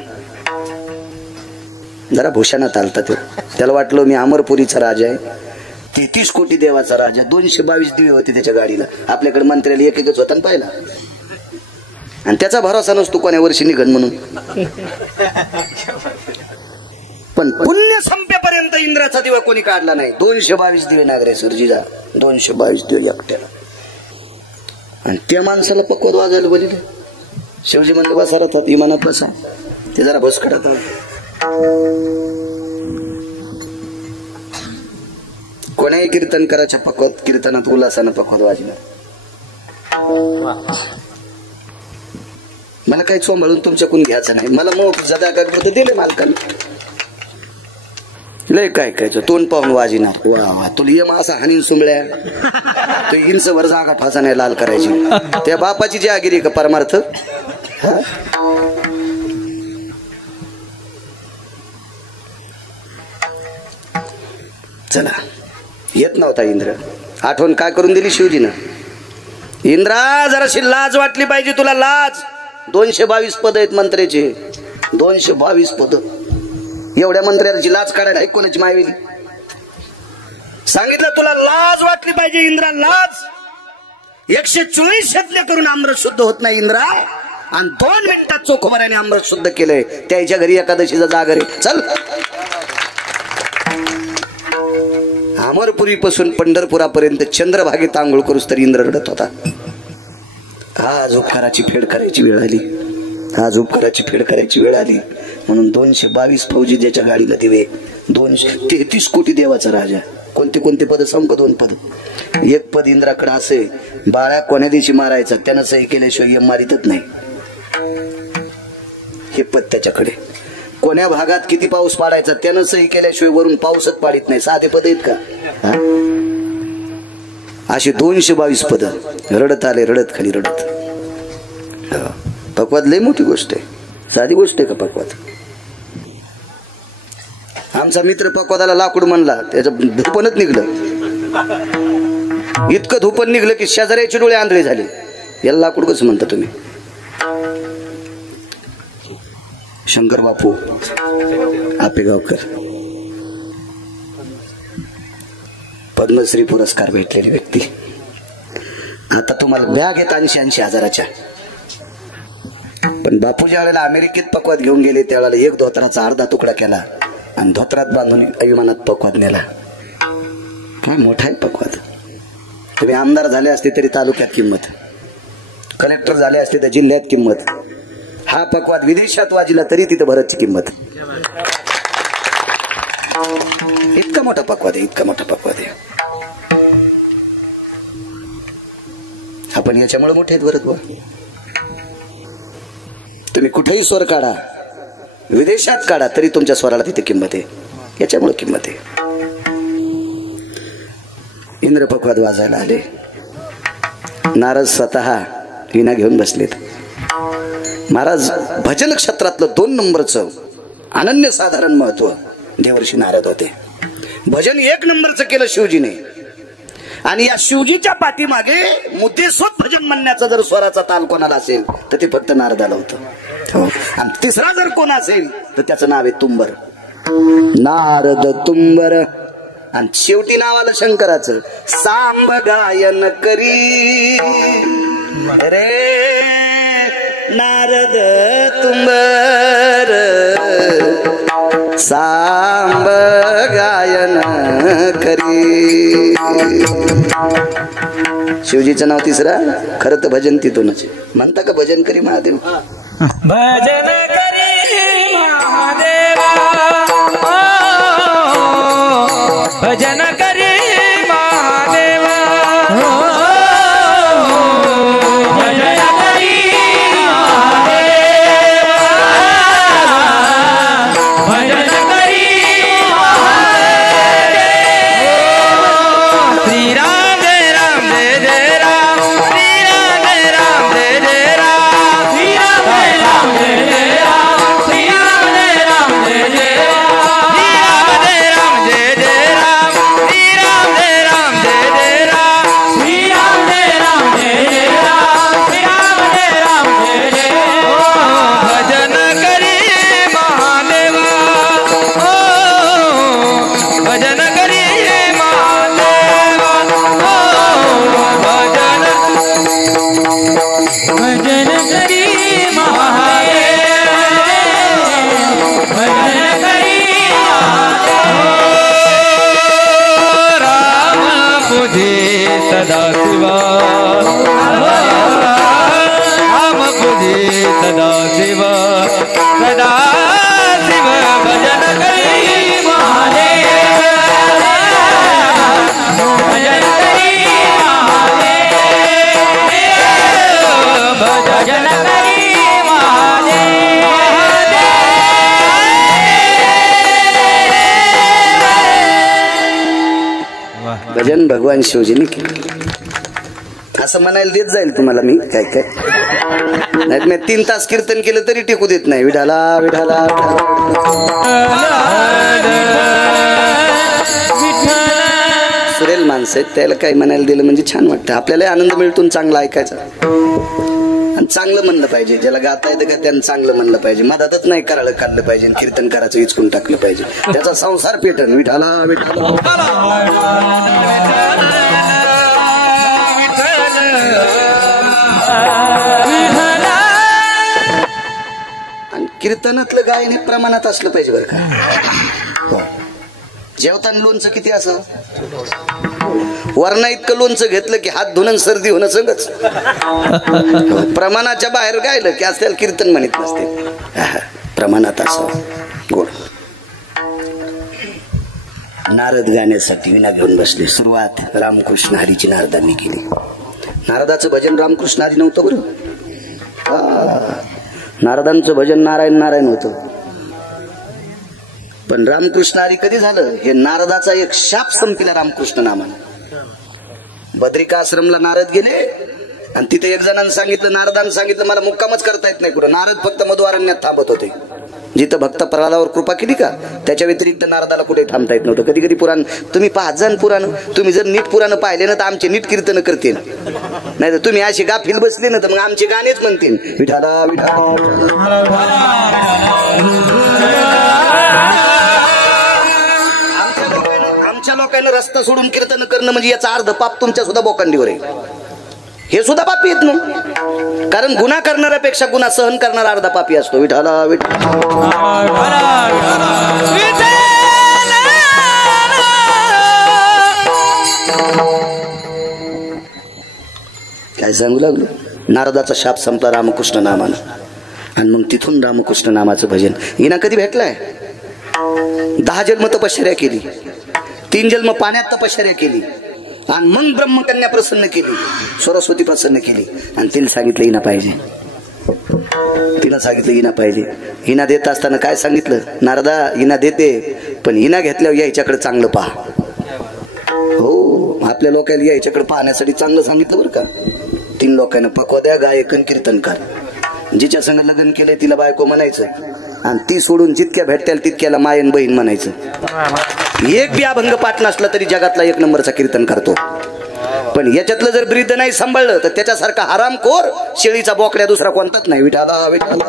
जरा भूषणात आलता. त्याला वाटलं मी अमरपुरीचा राजा आहे, 33 कोटी देवाचा राजा. 222 दिवे होते त्याच्या गाडीला. आपल्याकडे मंत्र्याला एक एकच होता पाहिला, आणि त्याचा भरोसा नसतो कोण्या वर्षी निघन म्हणून. पण पुण्य संपेपर्यंत इंद्राचा दिवा कोणी काढला नाही. 222 दिवे नागरेश्वर जिजा, 222 दिवे एकट्याला. आणि त्या माणसाला पक्वत वाजायला बोलले. शिवजी म्हणले बसा राहतात इमानात बसा. ते जरा भस्कटात कोणाही कीर्तन करायच्या पक्वत कीर्तनात उल्हासानं पक्वत वाजणार. मला काही चोंबाळून तुमच्याकडून घ्यायचं नाही. मला मोठ जदा कागद दिले मालकाने. लय काय काय तोंड पाहून वाजिनार. वा वा तुला ये असा हानीन सुंबळ्या. तो इंच वर जागा ठोसा नाही लाल करायची. त्या बापाची जी आगिरी का परमार्थ. चला येत नव्हता इंद्र. आठवण काय करून दिली शिवजीनं. इंद्रा जराशी लाज वाटली पाहिजे तुला, लाज. 222 पद आहेत मंत्र्याचे, 222 पद. एवढ्या मंत्र्याची लाज काढायला कोणाची मायवेली. सांगितलं तुला लाज वाटली पाहिजे इंद्रा, लाज. 124 यज्ञ करून अमृत शुद्ध होत नाही इंद्रा, आणि 2 मिनिटात चोखोबाऱ्याने अमृत शुद्ध केलंय. त्याच्या घरी एकादशीचा जागर आहे. चल अमरपुरी पासून पंढरपुरापर्यंत चंद्रभागेत आंघोळ करूस तर इंद्र रडत होता. आज उपकाराची फेड करायची वेळ आली, आज उपकाराची फेड करायची वेळ आली. म्हणून 222 फौजी ज्याच्या गाडीला दिवे, 233 कोटी देवाचा राजा. कोणते कोणते पद सांग? 2 पद. एक पद इंद्राकडे असे, बाळा कोण्या दिवशी मारायचा त्यानं सही केल्याशिवाय यम मारितच नाही. हे पद त्याच्याकडे. कोण्या भागात किती पाऊस पाडायचा त्यानं सही केल्याशिवाय वरून पाऊसच पाडित नाही. साधे पद आहेत का? अशी 222 पद. रडत आले, रडत खाली रडत. पक्वाद लय मोठी गोष्ट आहे, साधी गोष्ट आहे का पक्वाद? आमचा मित्र पक्वादाला लाकूड म्हणला, त्याचं धुपणच निघलं. इतकं धुपण निघलं की शेजाऱ्याचे डोळे आंधळे झाले. याला लाकूड कसं म्हणता तुम्ही? शंकर बापू आपेगावकर, पद्मश्री पुरस्कार भेटलेली व्यक्ती. आता तुम्हाला बॅग आहेत 80-80 हजाराच्या. पण बापू ज्या वेळेला अमेरिकेत पक्वाद घेऊन गेले त्यावेळेला एक धोत्राचा अर्धा तुकडा केला आणि धोत्रात बांधून अभिमानात पक्वाद नेला. काय मोठा आहे पक्वाद. तुम्ही आमदार झाले असते तरी तालुक्यात किंमत, कलेक्टर झाले असते तर जिल्ह्यात किंमत. हा पक्वाद विदेशात वाजिला तरी तिथं भरतची किंमत. इतका मोठा पक्वाद आहे, इतका मोठा पक्वाद आहे. आपण याच्यामुळे मोठे आहेत भरत भाऊ. तुम्ही कुठेही स्वर काढा, विदेशात काढा तरी तुमच्या स्वराला तिथे किंमत आहे. याच्यामुळे किंमत आहे. इंद्र पक्वाद वाजायला आले. नारद स्वतः विना घेऊन बसलेत. महाराज भजन क्षेत्रातलं 2 नंबरचं अनन्य साधारण महत्व देवर्षी नारद होते. भजन 1 नंबरचं केलं शिवजीने. आणि या शिवजीच्या पाठीमागे मुद्देसूद भजन म्हणण्याचा जर स्वराचा ताल कोणाला असेल तर ते फक्त नारदाला होतं. आणि तिसरा जर कोण असेल तर त्याचं नाव आहे तुंबर, नारद तुंबर. आणि शेवटी नावाला शंकराचं. सांब गायन करी रे नारद तुंबर, सांब गायन करी. शिवजीचं नाव तिसरा, खरं तर भजन तिथूनच म्हणता का भजन करी महादेव. भजन करी महादेवा, भजन करी महादेवा, भजन करी महादेवा, भजन करी महादेवा. श्री राम जय राम जय जय राम, श्री राम जय राम जय जय राम, श्री राम जय राम जय जय राम, श्री राम जय राम जय जय राम, श्री राम जय राम जय जय राम, श्री सदा शिव राम पूजे सदा शिव सदा शिव भजन करी महादेव भजन करी महादेव भजन करी भजन भगवान शिवजीने केलं असं म्हणायला देत जाईल तुम्हाला मी काय काय नाही मी 3 तास कीर्तन केलं तरी टिकू देत नाही विठाला विठाला सुरेल माणसं आहेत त्याला काही म्हणायला दिलं म्हणजे छान वाटतं आपल्याला आनंद मिळतो चांगला ऐकायचा आणि चांगलं म्हणलं पाहिजे ज्याला गाता येतं का त्यानं चांगलं म्हणलं पाहिजे मधातच नाही करायला काढलं पाहिजे कीर्तन करायचं इचकून टाकलं पाहिजे त्याचा संसार पेटन विठाला विठाला आणि कीर्तनातलं गायन हे प्रमाणात असलं पाहिजे बरं का जेवताना लोणचं किती असं वरणा इतकं लोणचं घेतलं की हात धुणं सर्दी होणं सगळंच प्रमाणाच्या बाहेर गायलं की असल्याला कीर्तन म्हणत नसते प्रमाणात असं गोड नारद गाण्यासाठी विना घेऊन बसले सुरुवात रामकृष्ण हरीची नारदांनी केली नारदाचं भजन रामकृष्ण हरी नव्हतं बरं नारदांचं भजन नारायण नारायण होतं पण रामकृष्ण हरी कधी झालं हे नारदाचा एक शाप संपला रामकृष्ण नामानं बद्रिका आश्रमला नारद गेले आणि तिथे एक जणांनी सांगितलं नारदानं सांगितलं मला मुक्कामच करता येत नाही कुठं नारद फक्त मधुअरण्यात थांबत होते जिथं भक्त प्रल्हादावर कृपा केली का त्याच्या व्यतिरिक्त नारदाला कुठे थांबता येत नव्हतं कधी कधी पुराण तुम्ही पाहत जा पुराण तुम्ही जर नीट पुराण पाहिले ना तर आमचे नीट कीर्तन करतील नाही तर तुम्ही अशी गाफील बसले ना तर मग आमचे गाणेच म्हणतील विठाला विठाला आमच्या लोकांना रस्ता सोडून कीर्तन करणं म्हणजे याचा अर्ध पाप तुमच्या सुद्धा बोकांडीवर आहे हे सुद्धा पापी येत नाही कारण गुन्हा करणाऱ्यापेक्षा गुन्हा सहन करणारा अर्धा पापी असतो विठाला काय सांगू लागलो नारदाचा शाप संपला रामकृष्ण नामानं आणि मग तिथून रामकृष्ण नामाचं भजन हिना कधी भेटलाय 10 जन्म तपश्चर्या केली 3 जन्म पाण्यात तपश्चर्या केली आणि मग ब्रह्मकन्या प्रसन्न केली सरस्वती प्रसन्न केली आणि तिला सांगितलं हिना पाहिजे तिला सांगितलं हिना पाहिजे हिना देत असताना काय सांगितलं नारदा हिना देते पण हिना घेतल्यावर याच्याकडे चांगलं पहा हो आपल्या लोकांना याच्याकडे पाहण्यासाठी चांगलं सांगितलं बरं का 3 लोकांना पकवा द्या गायकन कीर्तनकार जिच्या संग लग्न केलंय तिला बायको म्हणायचं आणि ती सोडून जितक्या भेटतील तितक्याला मायन बहीण म्हणायचं एक बी अभंग पाठ नसला तरी जगातला 1 नंबरचा कीर्तन करतो पण याच्यातलं जर ब्रीद नाही सांभाळलं तर त्याच्यासारखा हरामखोर शेळीचा बोकड्या दुसरा कोणताच नाही विठाला विठाला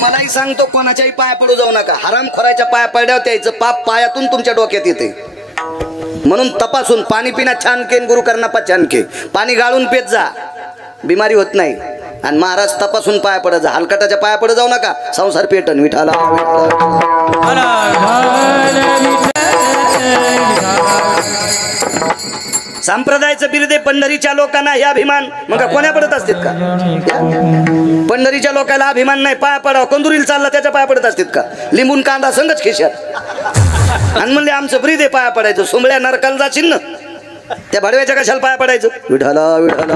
मलाही सांगतो कोणाच्याही पाया पडू जाऊ नका हरामखोराच्या पाया पडल्यावर त्याचं पाप पायातून तुमच्या डोक्यात येते म्हणून तपासून पाणी पिना छान के गुरु करना छान के पाणी गाळून पेत जा बिमारी होत नाही आणि महाराज तपासून पाया पडत जा हलकटाच्या पाया पडत जाऊ नका संसार पेटन विठाला संप्रदायाचं बिरदे पंढरीच्या लोकांना हे अभिमान मग कोण्या पडत असतात का पंढरीच्या लोकांना अभिमान नाही पाया पडावं कंदुरीला चालला त्याच्या पाया पडत असतात का लिंबून कांदा संगच खिशात आणि म्हणले आमचं ब्रीदे पाया पडायचं सोमळ्या नरकाला जाशील ना त्या भडव्याच्या कशाला पाया पडायचं विठाला विठाला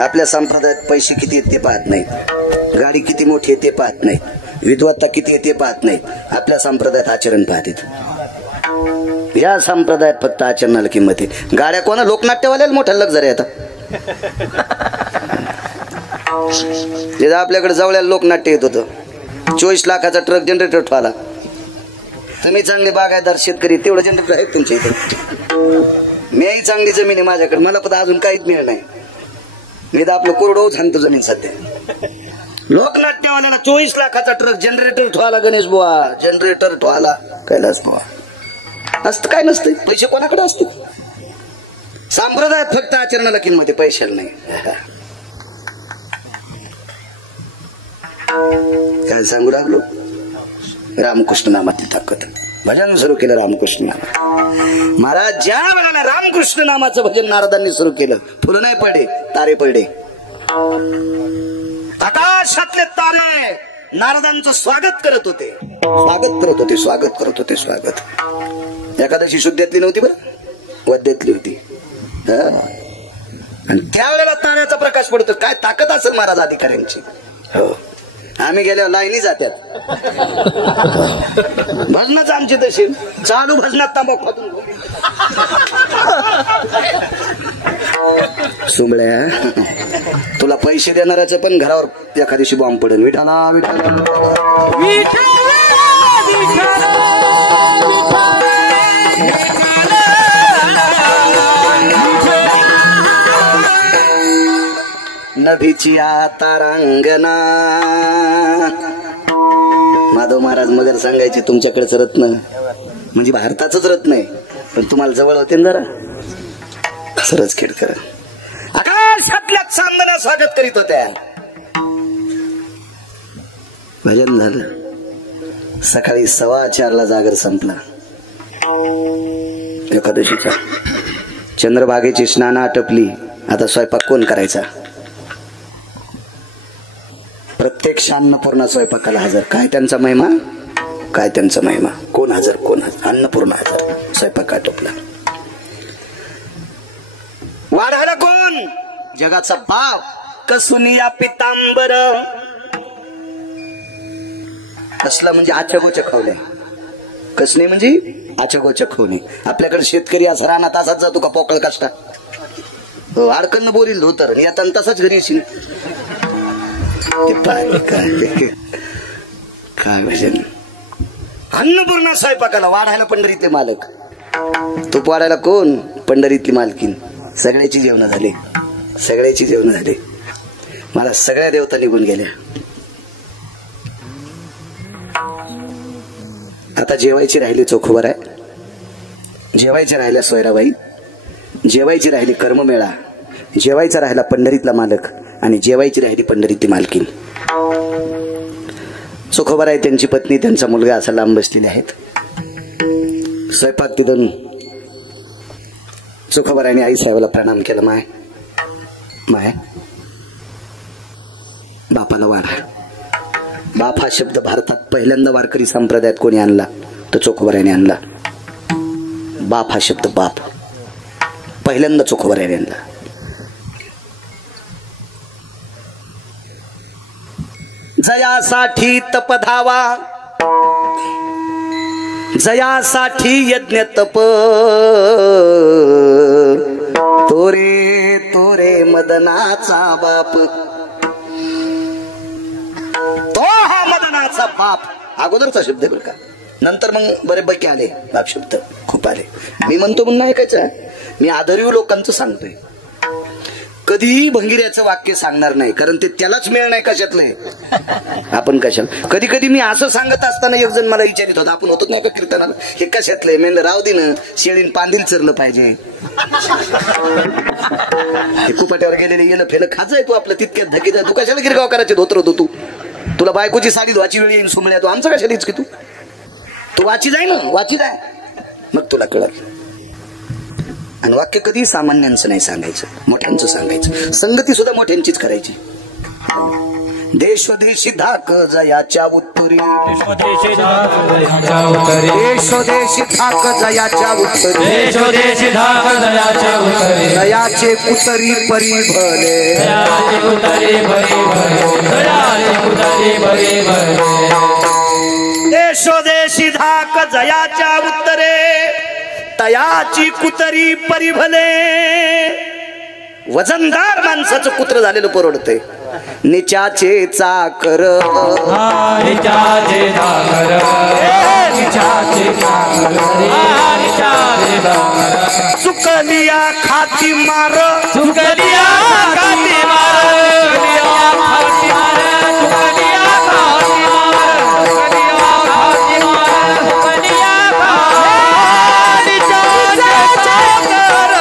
आपल्या संप्रदायात पैसे किती आहेत ते पाहत नाहीत गाडी किती मोठी आहे ते पाहत नाहीत विद्वत्ता किती आहे ते पाहत नाहीत आपल्या संप्रदायात आचरण पाहतात या संप्रदायात फक्त आचरणाला किंमत आहे गाड्या कोणा लोकनाट्यवाल्याला मोठ्या लक्झरी येतात जेव्हा आपल्याकडे जवळ्याला लोकनाट्य येत होतं 24 लाखाचा ट्रक जनरेटर ठेवला तुम्ही चांगले बागायतदार शेतकरी तेवढं जनरेटर आहे तुमच्या इथे मीही चांगली जमीन आहे माझ्याकडे मला पण अजून काहीच मिळत नाही मी तर आपलं कोरडो सांगतो जमीन सध्या लोकनाट्यवाल्याला 24 लाखाचा ट्रक जनरेटर ठेवला गणेश बुवा जनरेटर ठेवला कैलास बुवा असतं काय नसतं पैसे कोणाकडे असते संप्रदायात फक्त आचरणाला किंमत आहे, पैशाला नाही. काय सांगू लागलो? रामकृष्ण नामाची ताकद. भजन सुरू केलं रामकृष्ण नाम. महाराज ज्या वेळेला रामकृष्ण नामाचं भजन नारदांनी सुरू केलं, फुलं नाही पडे, तारे पडे. आकाशातले तारे नारदांचं स्वागत करत होते, स्वागत करत होते, स्वागत करत होते, स्वागत. एकादशी शुद्धातली नव्हती बरं, वद्यातली होती. आणि त्यावेळेला ताऱ्याचा प्रकाश पडतो. काय ताकद असेल महाराज अधिकाऱ्यांची. हो, आम्ही गेल्यावर लाईनी जात्यात. भजनच आमची तशी चालू, भजनात तांबाखू खातून सुंबळ्या. तुला पैसे देणाऱ्याचं पण घरावर एखाद्याशी बॉम्ब पडेल. विठाला विठाला नभीची आता रांगणा. माधव महाराज मगर सांगायचे तुमच्याकडेच रत्न म्हणजे भारताचंच रत्न आहे, पण तुम्हाला जवळ होते ना जरा. सरच खेळ करा. आकाशातल्या चांदण्या स्वागत करीत होत्या. भजन झालं. सकाळी 4:15 जागर संपला एकादशीचा. चंद्रभागेची स्नान आटपली. आता स्वयंपाक कोण करायचा? प्रत्यक्ष अन्नपूर्णा स्वयंपाकाला हजर. काय त्यांचा महिमा, काय त्यांचा महिमा. कोण हजर, कोण हजर. अन्नपूर्णा हजर. स्वयंपाक आटोपला. वाढायला कोण? जगाचा बाप. कसुनिया पितांबर. कसला म्हणजे आचगोचक खवले. कसणे म्हणजे आचगोचक खवणे. आपल्याकडे शेतकरी असा रानात असाच जातो का पोकळ कष्टा. अडकन बोरील धोतर येताना तसाच घरी येशील. काय भजन. अन्नपूर्णा स्वयंपाकाला. वाढायला पंढरीतले मालक. तूप वाढायला कोण? पंढरीतली मालकीन. सगळ्याची जेवण झाली, सगळ्याची जेवण झाली. मला सगळ्या देवता निघून गेल्या. आता जेवायची राहिली चोखोबर आहे, जेवायची राहिल्या सोयराबाई, जेवायची राहिली कर्ममेळा, जेवायचा राहिला पंढरीतला मालक आणि जेवायची राहिली पंढरीतली मालकीन. चोखोबर आहे, त्यांची पत्नी, त्यांचा मुलगा असा लांब बसलेले आहेत. स्वयंपाक तिथून चोखोबराने आई साहेबाला प्रणाम केला. माय माय बापाला वाढा. बाप हा शब्द भारतात पहिल्यांदा वारकरी संप्रदायात कोणी आणला तर चोखोबराने आणला. बाप हा शब्द, बाप पहिल्यांदा चोखोबराने आणला. जयासाठी तपधावा, जयासाठी यज्ञ तप, तोरे तोरे मदनाचा बाप. तो हा मदनाचा बाप अगोदरचा शब्द बरं का. नंतर मग बरेपैकी आले बाप शब्द, खूप आले. मी म्हणतो म्हणून ऐकायचं. मी आदरीव लोकांचं सांगतोय. कधीही भंगिऱ्याचं वाक्य सांगणार नाही, कारण ते त्यालाच मिळ नाही कशातलंय. आपण कशाला. कधी कधी मी असं सांगत असताना एक जण मला विचारित होता, आपण होतो नाही का कीर्तनाला, हे कशातलंय. मेंढ राव दिन शेळीन पांदिल चरलं पाहिजे. हे कुपाट्यावर गेलेले गेलं फेलं खाजाय तू आपलं तितक्यात धकीत. तू कशाला गिरगाव करायचे धोत्र होतो तू. तुला बायकोची साडी धुवाची वेळ येईन सुमळ्या. तू आमचं कशाला की तू वाची जाय ना, वाची जाय मग तुला कळत. आणि वाक्य कधी सामान्यांचं नाही सांगायचं, मोठ्यांचं सांगायचं. संगती सुद्धा मोठ्यांचीच करायची. देशोदेशी धाक जयाच्या उत्तरी, देशोदेशी धाक जयाच्या उत्तरी, देशोदेशी धाक जयाच्या उत्तरी, दयाचे पुतरी परी भले, दयाचे पुतरी परी भले, दयाचे पुतरी परी भले. देशोदेशी धाक जयाच्या उत्तरे, तयाची कुतरी परिभले. वजनदार माणसाचं कुत्र झालेलं परवडतंय. निचाचे चाकर, निचाचे चाकर, निचाचे चाकर, निचाचे चाकर. चुकलिया खाती मार, चुकलिया खाती मार, चुकलिया खाती मार, चुकलिया खाती मार, चुकलिया खाती मार, चुकलिया खाती. निचाचे चाकर,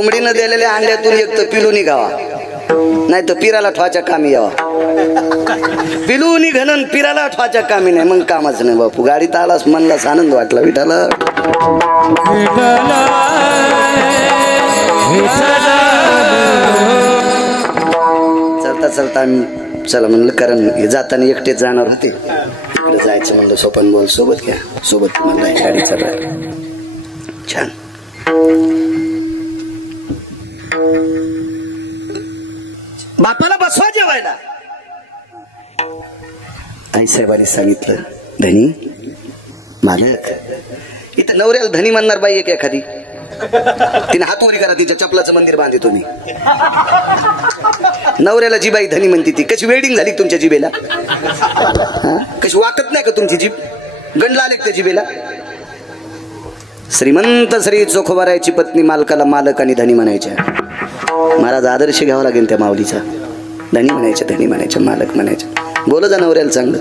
कोंबडीनं दिलेल्या अंड्यातून एक तर पिलू निघावा, नाही तर पिराला ठवाच्या कामी यावा. पिलू निघणं पिराला ठवाच्या कामी नाही, मग कामाच नाही बापू. गाडीत आलास म्हणलास आनंद वाटला. विठाला चलता चलता आम्ही चला म्हणलं, कारण हे जाताना एकटेच जाणार होते. इकडे जायचं म्हणलं, सोपन बोल सोबत घ्या, सोबत म्हणलं गाडी चालवायला. छान. बापाला बसवा जेवायला. आई साहेबांनी सांगितलं, धनी मालक. इथं नवऱ्याला धनी म्हणणार बाई एक एखादी, तिने हात वरी करा, तिच्या चपलाचं मंदिर बांधे तुम्ही. नवऱ्याला जी बाई धनी म्हणते ती कशी वेल्डिंग झाली तुमच्या जिबेला? कशी वाकत नाही का तुमची जीभ? गंडला आले त्या जिबेला? श्रीमंत श्री चोखोबारायची पत्नी मालकाला मालक आणि धनी म्हणायच्या. महाराज आदर्श घ्यावा लागेल त्या माऊलीचा. धनी म्हणायच्या, धनी म्हणायच्या, मालक म्हणायच्या. बोल जा नवऱ्याला चांगलं.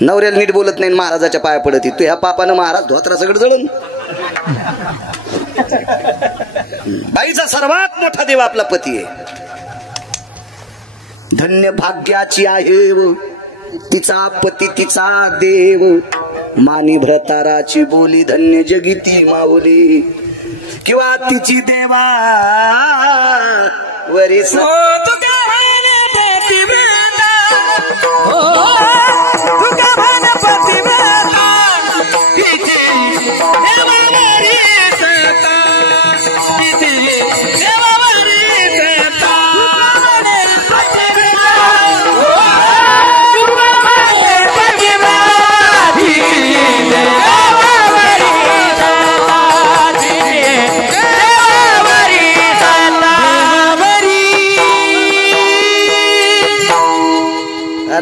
नवऱ्याला नीट बोलत नाही, महाराजाच्या पाया पडत. तू ह्या पापानं महाराज धोत्रा सगळं जळून. बाईचा सर्वात मोठा देव आपला पती आहे. धन्य भाग्याची आहे तिचा पती तिचा देव. मानी भ्रताराची बोली धन्य जगिती माऊली. किंवा तिची देवा वरीस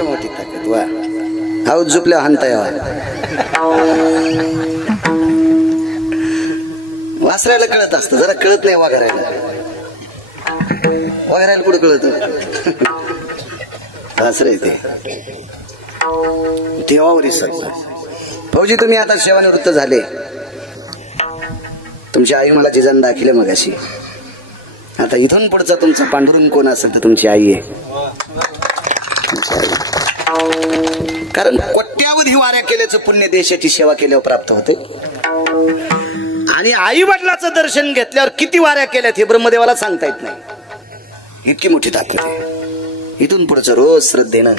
मोठी ताकद. वा हाऊस झोपल्या हाणता यावा. वासरायला कळत असतं, जरा कळत नाही वाघरायला. वाघरायला कुठं कळत? वासरे ते देवावर सरला. भाऊजी तुम्ही आता सेवानिवृत्त झाले. तुमची आई मला जिजान दाखिले मगाशी. आता इथून पुढचा तुमचा पांडुरंग कोण असेल तर तुमची आई आहे. कारण कोट्यावधी वाऱ्या केल्याचं पुण्य देशाची सेवा केल्यावर प्राप्त होते. आणि आई वडिलाचं दर्शन घेतल्यावर किती वाऱ्या केल्यात हे ब्रह्मदेवाला सांगता येत नाही. इतकी मोठी ताकद आहे. इथून पुढचं रोज श्रद्धेनं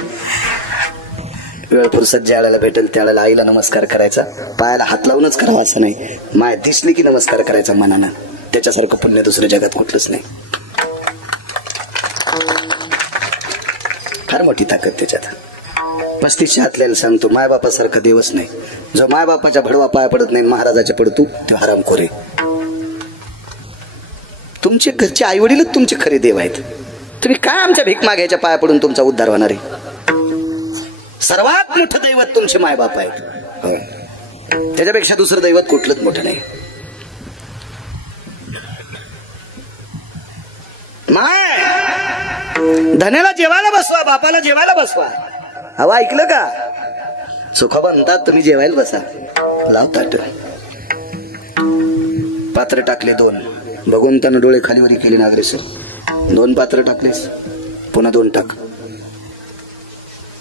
वेळ फुरसत ज्या वेळेला भेटेल त्यावेळेला आईला नमस्कार करायचा. पायाला हात लावूनच करावा असं नाही, माय दिसली की नमस्कार करायचा मनानं. त्याच्यासारखं पुण्य दुसऱ्या जगात कुठलंच नाही. फार मोठी ताकद त्याच्यात. 35 हातल्याला सांगतो, मायबापासारखा देवच नाही. जो मायबापाच्या भडवा पाया पडत नाही महाराजाच्या पडतो तो हरामखोर आहे. तुमचे घरचे आई वडीलच तुमचे खरे देव आहेत. तुम्ही काय आमच्या भीक मागायच्या पाया पडून तुमचा उद्धार होणार आहे? सर्वात मोठं दैवत तुमचे मायबाप आहेत. त्याच्यापेक्षा दुसरं दैवत कुठलंच मोठं नाही. माय धन्याला जेवायला बसवा, बापाला जेवायला बसवा. हवा ऐकलं का? चोखोबा म्हणतात तुम्ही जेवायला बसा. लावतात पात्र टाकले 2. भगवंतानं डोळे खालीवरी केले नागरेश्वर. 2 पात्र टाकलेस, पुन्हा 2 टाक.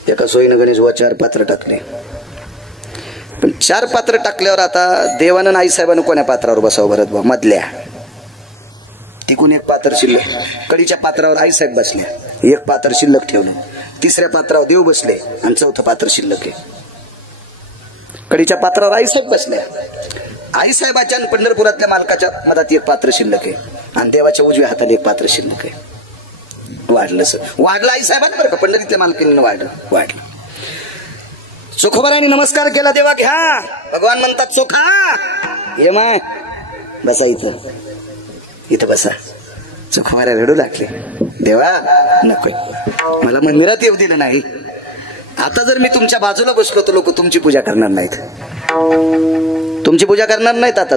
एका सोयीनं गणेश 4 पात्र टाकले. पण 4 पात्र टाकल्यावर आता देवानं आई साहेबानं कोण्या पात्रावर बसावं भरत बा? मधल्या. तिकून 1 पात्र शिल्लक. कडीच्या पात्रावर आई साहेब बसले, 1 पात्र शिल्लक ठेवलं. 3ऱ्या पात्रावर देव बसले आणि 4थं पात्र शिल्लक आहे. कडीच्या पात्रावर आई साहेब बसल्या. आई साहेबाच्या आणि पंढरपुरातल्या मालकाच्या मधात 1 पात्र शिल्लक आहे आणि देवाच्या उजव्या हाताला 1 पात्र शिल्लक आहे. वाढलं सर, वाढलं आई साहेबांनी बरं का, पंढरीतल्या मालकीने वाढलं. चोखोबारांनी नमस्कार केला. देवा घ्या. भगवान म्हणतात चोखा ये माय बसा इथं बसा. चोखोबारा रडू लागले. देवा नको, मला मंदिरात येऊ दिलं नाही. आता जर मी तुमच्या बाजूला बसलो तर लोक तुमची पूजा करणार नाहीत. तुमची पूजा करणार नाहीत आता,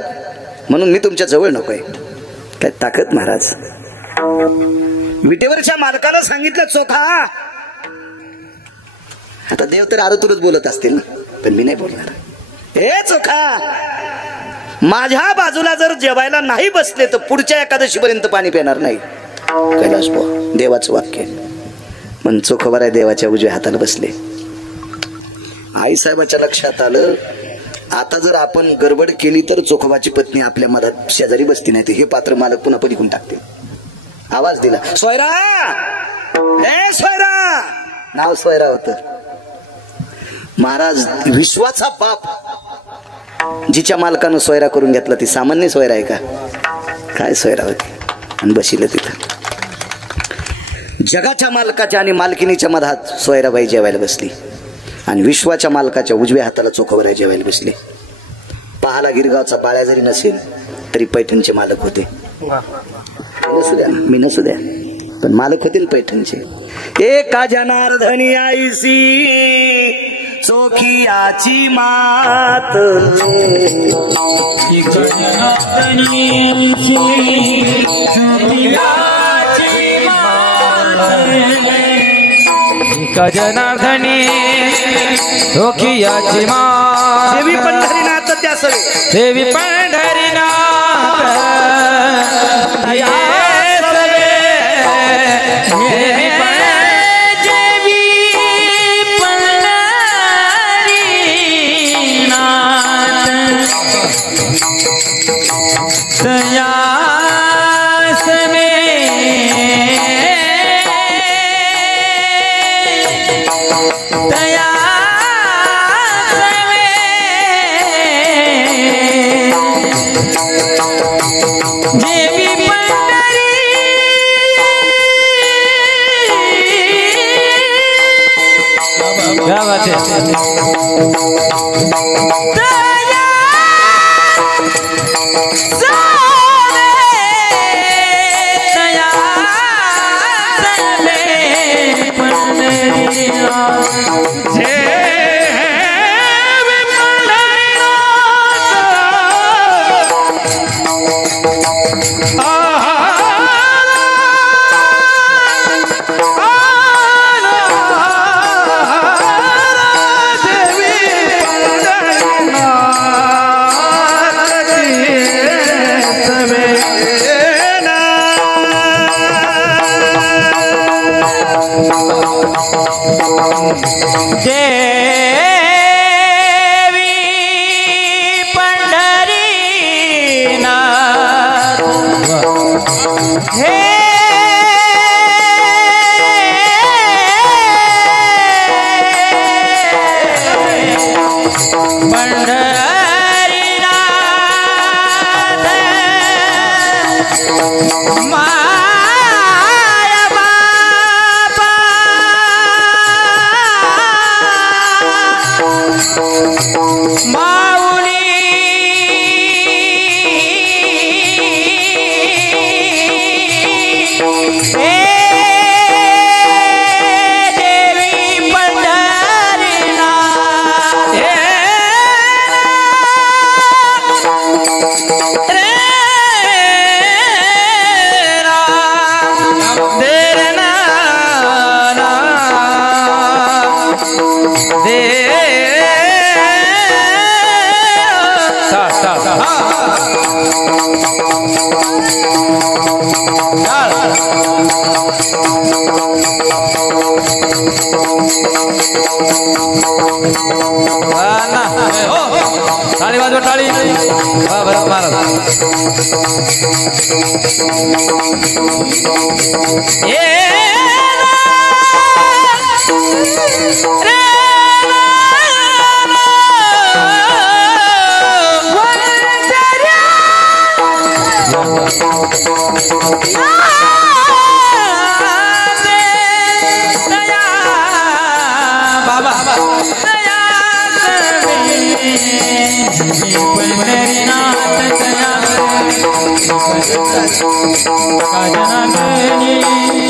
म्हणून मी तुमच्या जवळ नकोय. काय ताकद महाराज. विटेवरच्या मालकाला सांगितलं चोखा. आता देव तर आरुतुरच बोलत असतील ना, पण मी नाही बोलणार. हे चोखा माझ्या बाजूला जर जेवायला नाही बसले तर पुढच्या एकादशीपर्यंत पाणी पिणार नाही. कैलास बुवा देवाचं वाक्य. पण चोखोबाराय देवाच्या उजव्या हाताला बसले. आईसाहेबाच्या लक्षात आलं आता जर आपण गडबड केली तर चोखोबाची पत्नी आपल्या मधात शेजारी बसती नाही, हे पात्र मालक पुन्हा पलीकडून टाकते. आवाज दिला, सोयरा ए सोयरा. नाव सोयरा होत. महाराज विश्वाचा बाप जिच्या मालकानं सोयरा करून घेतला ती सामान्य सोयरा आहे का? काय सोयरा होती. आणि बसिलं तिथं. जगाच्या मालकाच्या आणि मालकिनीच्या मधात सोयराबाई जेवायला बसली आणि विश्वाच्या मालकाच्या उजव्या हाताला चोखोबाराय जेवायला बसले. पाहाला गिरगावचा बाळ्या जरी नसेल तरी पैठणचे मालक होते. नसू द्या, मी नसू द्या, पण मालक होतील पैठणचे. एका जनार्दनी आईसी चोखियाची मात. जनार्दनी चोखियाची मात. देवी पंढरीनाथ त्या सवे. देवी पंढरीनाथ या टाळी वाजवा टाळी. महाराज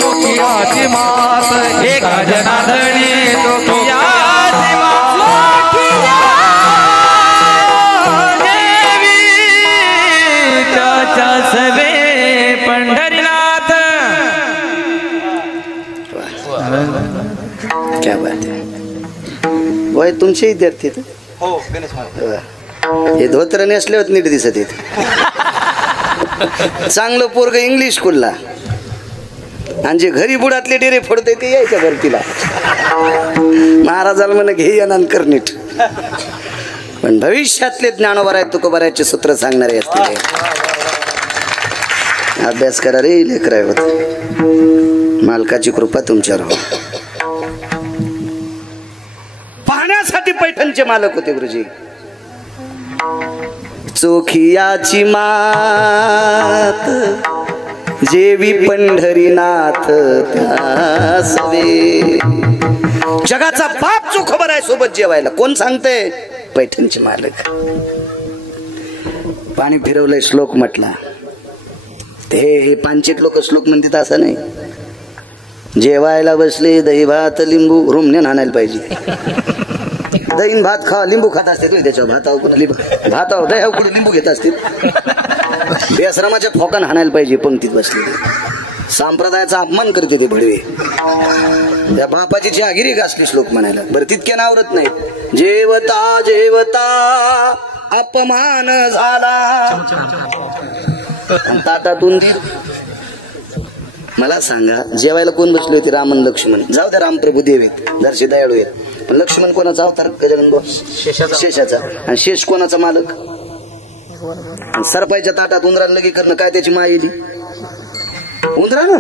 चोखियाची मात. एका जनार्दनी चोखियाची मात. देवी त्याच्या सवे पंढरीनाथ. क्या बात आहे. वय तुमचे विद्यार्थी हो गणेश महाराज. हे धोत्र नेसल्यावर नीट दिसत येत. चांगलं पोरग इंग्लिश स्कूलला आणि जे घरी बुडातले डेरे फोडते ते यायच्या भरतीला. महाराजाला म्हण घे यानं कर नीट. पण भविष्यातले ज्ञानोबा तुकोबाराचे सूत्र सांगणारे असते. अभ्यास करा रे लेकरा होत. मालकाची कृपा तुमच्यावर हो. पाहण्यासाठी पैठणचे मालक होते गुरुजी. चोखियाची मात जेवी पंढरीनाथ त्यासवे. जगाचा बाप चोखोबर आहे सोबत जेवायला. कोण सांगते? पैठणचे मालक. पाणी फिरवलंय श्लोक म्हटला. हे पांचित लोक श्लोक म्हणतात असं नाही. जेवायला बसले दही भात लिंबू रुमने आणायला पाहिजे. दहीन भात खा लिंबू खात असते त्याच्यावर भातावर दह्यावर कुठे लिंबू घेत असतील. बेश्रमाच्या फोकान हाणायला पाहिजे पंक्तीत बसले. संप्रदायाचा अपमान करते ते भडवे. त्या बापाची जहागिरी घासली श्लोक म्हणायला. बरं तितक्या नावरत नाही. जेवता जेवता अपमान झाला ताटातून. मला सांगा जेवायला कोण बसले होते? रामन लक्ष्मण. जाऊ द्या रामप्रभू देव आहेत जरसे दयाळू आहेत. पण लक्ष्मण कोणाचा अवतार? गजानन शेषाचा. आणि शेष कोणाचा मालक? सरपायच्या ताटात उंदराला लगे करणं काय त्याची मायेली? उंदरानं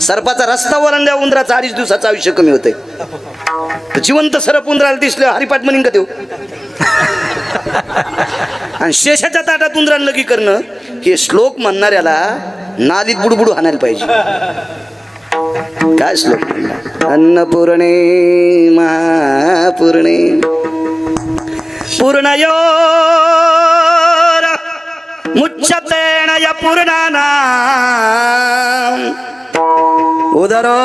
सरपाचा रस्ता ओलांडल्या उंदराचं 2.5 दिवसाचं आयुष्य कमी होतंय. जिवंत सरप उंदराला दिसलं हरिपाठ म्हणीन का देऊ? आणि शेषाच्या ताटात उंदराला लगी करणं हे श्लोक म्हणणाऱ्याला नालीत बुडबुडू हाणायला पाहिजे. काय श्लोक? अन्नपूर्णे महापूर्णे पूर्णयोर मुच्यतेन य पूर्णानां उदरो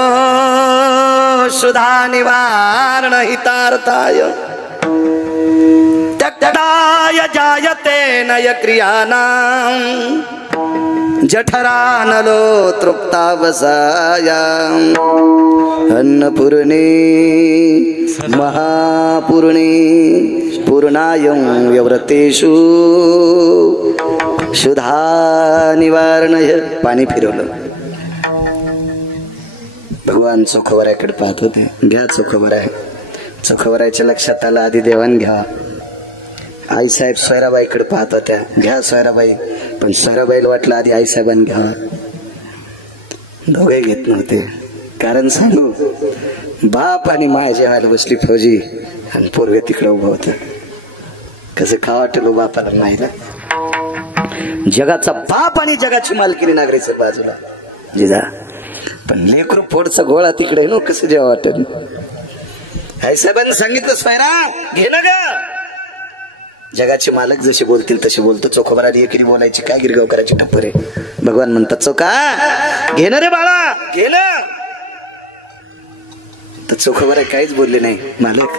शुद्धा निवारण हितार्थाय त्यक्ताय जायते नय क्रियानां जठरानलो तृप्तावसायाम् अन्नपूर्णे महापूर्णे पूर्णायं व्यव्रतेषु शुद्धा निवारणय. पाणी फिरवलं. भगवान चोखोबराकडे पाहत होते. घ्या चोखोबराय. चोखोबराच्या लक्षात आलं आधी देवान घ्या. आई साहेब सोयराबाईकडे पाहत होत्या. घ्या सोयराबाई. पण सोयराबाईला वाटलं आधी आई साहेबांनी घ्यावा. दोघे घेत नव्हते. कारण सांगू, बाप आणि माय जेवायला बसली फौजी आणि पोरगे तिकडे उभं होतं. कसं का वाटलं बापाला माहिला? जगाचा बाप आणि जगाची मालकीने नागरीचं बाजूला जिजा. पण लेकरू फोडचा गोळा तिकडे नो कसं जेव्हा वाटत. आई साहेबांनी सांगितलं सोयरा घे ना ग. जगाचे मालक जसे बोलतील तसे बोलतो. चोखोबराने एकेरी बोलायची काय गिरगाव करायची टप्पर आहे. भगवान म्हणतात चोखा घेणं रे बाळा घेणं. तर चोखोबरा काहीच बोलले नाही. मालक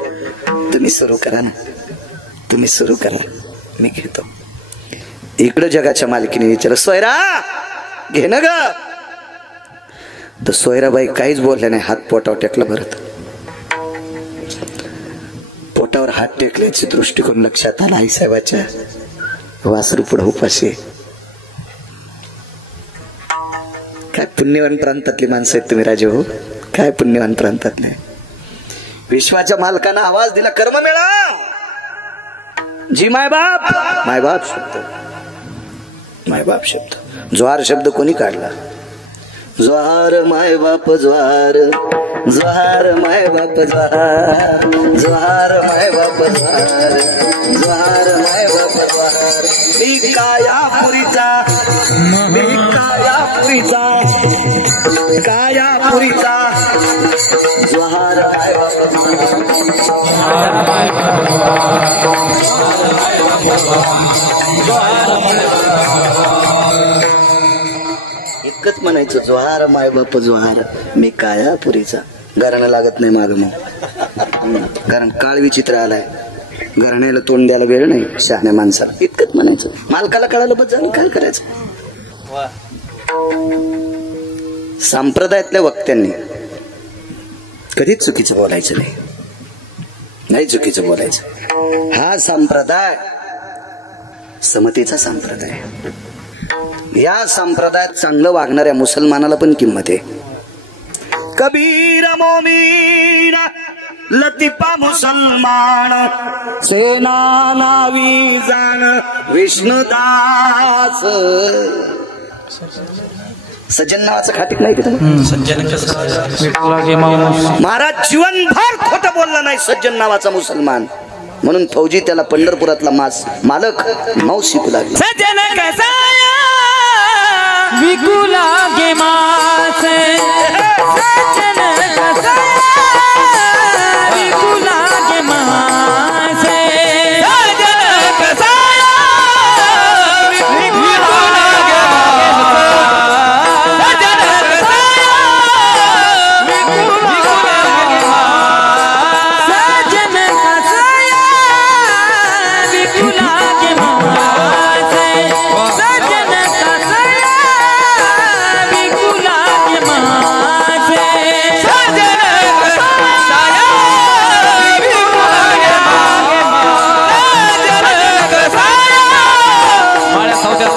तुम्ही सुरू करा ना, तुम्ही सुरू करा मी घेतो. इकडं जगाच्या मालकीने विचारलं सोयरा घेणं ग. तर सोयराबाई काहीच बोलल्या नाही. हात पोटावर टेकला. भरत पोटावर हात टेकल्याची दृष्टिकोन लक्षात आला आई साहेबाच्या. वासरू पुढे उपाशी. काय पुण्यवान प्रांतातली माणसं आहेत तुम्ही राजे हो. काय पुण्यवान प्रांतातले. विश्वाच्या मालकांना आवाज दिला कर्म मिळा. जी मायबाप. मायबाप शब्द, मायबाप शब्द. ज्वार शब्द कोणी काढला? ज्वार मायबाप ज्वार. ज्वार मायबाप ज्वार. ज्वार मायबाप ज्वार. ज्वार मायबाप ज्वार. मी कायापुरीचा. मी कायापुरीचा. कायापुरीचा ज्वार मायबाप इतकंच म्हणायचं ज्वार मायबाप ज्वार. मी कायापुरीचा. घराणं लागत नाही माग मग. कारण काळ विचित्र आलाय. घराण्याला तोंड द्यायला वेळ नाही शहाण्या माणसाला. इतकंच म्हणायचं. मालकाला कळालं बस झालं. काय करायचं? संप्रदायातल्या वक्त्यांनी कधीच चुकीचं बोलायचं नाही. नाही चुकीचं बोलायचं. हा संप्रदाय समतेचा संप्रदाय. या संप्रदायात चांगलं वागणाऱ्या मुसलमानाला पण किंमत आहे. कबीर मोमीन लतिफा मुसलमान सेना नावी जाण विष्णुदास. सज्जन नावाचं खाटीक नाही का महाराज? जीवनभर खोटं बोलला नाही सज्जन नावाचा मुसलमान, म्हणून फौजी त्याला पंढरपुरातला मालक माऊस शिकू लागला. सज्जन कसाया विकू लागे मास, सज्जन कसाया विकू लागे मास, सज्जन कसाया विकू लागे मास, सज्जन कसाया विकू लागे मास, सज्जन कसाया विकू लागे मास, सज्जन कसाया विकू लागे मास, सज्जन कसाया विकू लागे मास, सज्जन कसाया माळ्या सौद्यात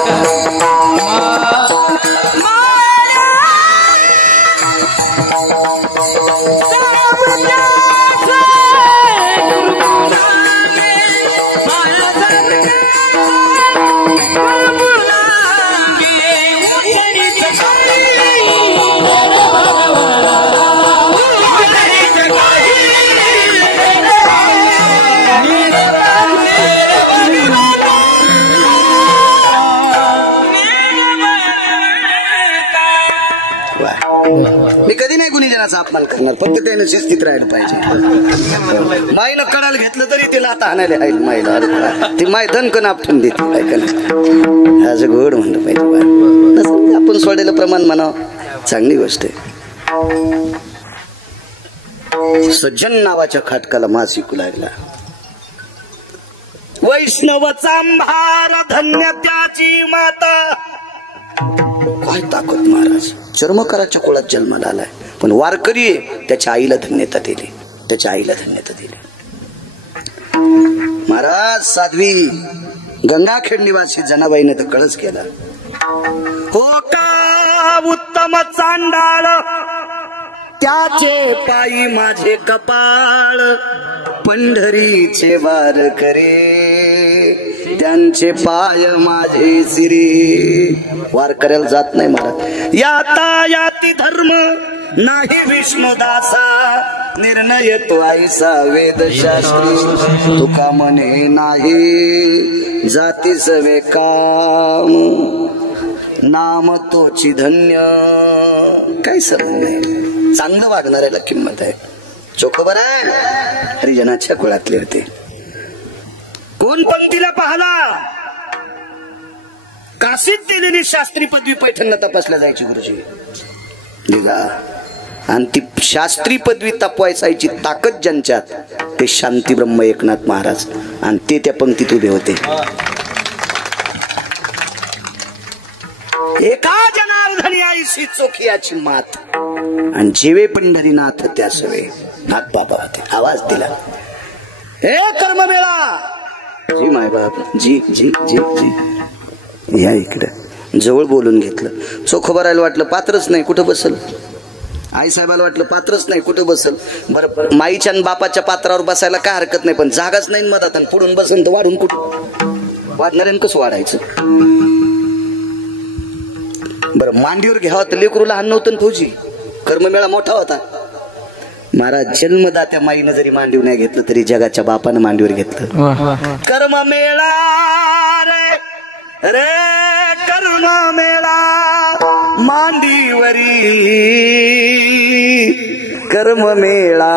मी कधी नाही गुन्हेगाराचा अपमान करणार, फक्त त्याने शिस्तीत राहायला पाहिजे. माईला कडाल घेतलं तरी तिला आता आणायला आहे. माईला ती माय दणकन आपटून देते. ऐकायला असं गोड म्हणलं पाहिजे. आपण सोडलेलं प्रमाण म्हणावं चांगली गोष्ट आहे. सज्जन नावाच्या खाटकाला मास शिकू लागला. वैष्णव चांभार धन्य त्याची माता. काय ताकद महाराज. चर्मकाराच्या कुळात जन्माला आलाय, पण वारकरी त्याच्या आईला धन्यता दिली. त्याच्या आईला धन्यता दिली. महाराज साध्वी गंगाखेड निवासी जनाबाईने तर कळस केला. हो का उत्तम चांडाळ त्याचे पायी माझे कपाळ, पंढरीचे वार करे त्यांचे पाय माझे सिरी. वार करायला जात नाही महाराज. याता याती धर्म नाही विष्णुदासा, निर्णय तो ऐसा वेदशास्त्री. तुका म्हणे नाही जाती सवे काम, नाम तोची धन्य. काही समज नाही. चांगलं वागणाऱ्याला किंमत आहे. चोखोबर हरिजनाच्या कुळातले होते. कोण पंक्तीला पाहला? काशीत दिलेली शास्त्री पदवी पैठणला तपासल्या जायची गुरुजी. निघा आणि ती शास्त्री पदवी तपासायची ताकद ज्यांच्यात ते शांती ब्रह्म एकनाथ महाराज, आणि ते त्या पंक्तीत उभे होते. एका जनार्दनी आईशी चोखियाची मात, आणि जेवे पंढरीनाथ त्या सवे. नाथ बाबा होते. आवाज दिला, हे कर्ममेळा. जी माय बाप, जी जी जी जी या इकडं. जवळ बोलून घेतलं. चोखोबरायला वाटलं पात्रच नाही कुठं बसल. आई साहेबाला वाटलं पात्रच नाही कुठं बसल. बरं माईच्या आणि बापाच्या पात्रावर बसायला काय हरकत नाही, पण जागाच नाही मधात. आणि पुढून बसन तर वाढून कुठं वाढणाऱ्यानं कसं वाढायचं. बरं मांडीवर घ्यावं तर लेकरू लहान नव्हतं फौजी. कर्ममेळा मोठा होता. महाराज जन्मदात्या माईनं जरी मांडीवर नाही घेतलं तरी जगाच्या बापानं मांडीवर घेतलं. कर्ममेळा रे रे कर्ममेळा मांडीवरी, कर्ममेळा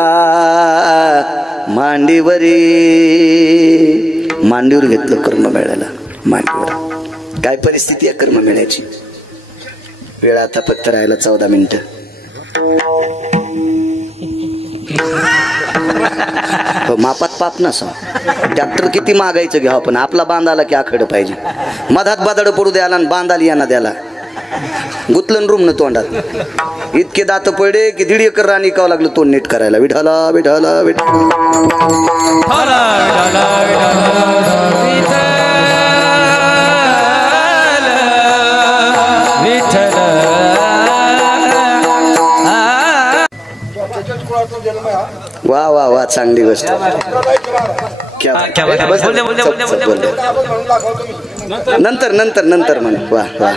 मांडीवरी. मांडीवर घेतलं कर्ममेळ्याला. मांडीवर काय परिस्थिती आहे कर्ममेळ्याची. वेळ आता फक्त राहिला 14 मिनिटं. मापात पाप नसा. डॉक्टर किती मागायचं घ्यावं, पण आपला बांधाला की आखड पाहिजे. मधात बादड पडू द्याला आणि बांधाली यांना द्याला. गुतलन रूम न तोंडात इतके दात पडे की 1.5 एकर रान इकावं लागलं तोंड नीट करायला. विठाला विठाला विठाला. वा वा वा, चांगली गोष्ट. नंतर नंतर नंतर म्हणे. वा वा.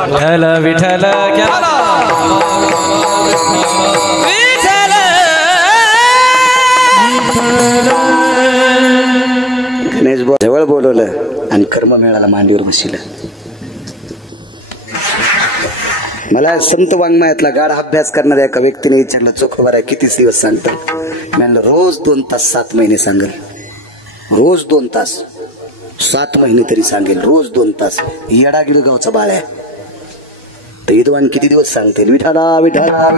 विठ्ठल विठ्ठल गणेश जवळ बोलवलं आणि कर्म मेळाला मांडीवर बसलं. मला संत वाङ्मयातला गाढ अभ्यास करणाऱ्या एका व्यक्तीने विचारलं, चोखोबारा किती दिवस सांगतात? म्हणलं रोज 2 तास 7 महिने सांगेल. रोज 2 तास 7 महिने तरी सांगेल. रोज 2 तास. येडा गिडगावचा बाळ आहे तर विद्वान किती दिवस सांगतील? विठाला विठाला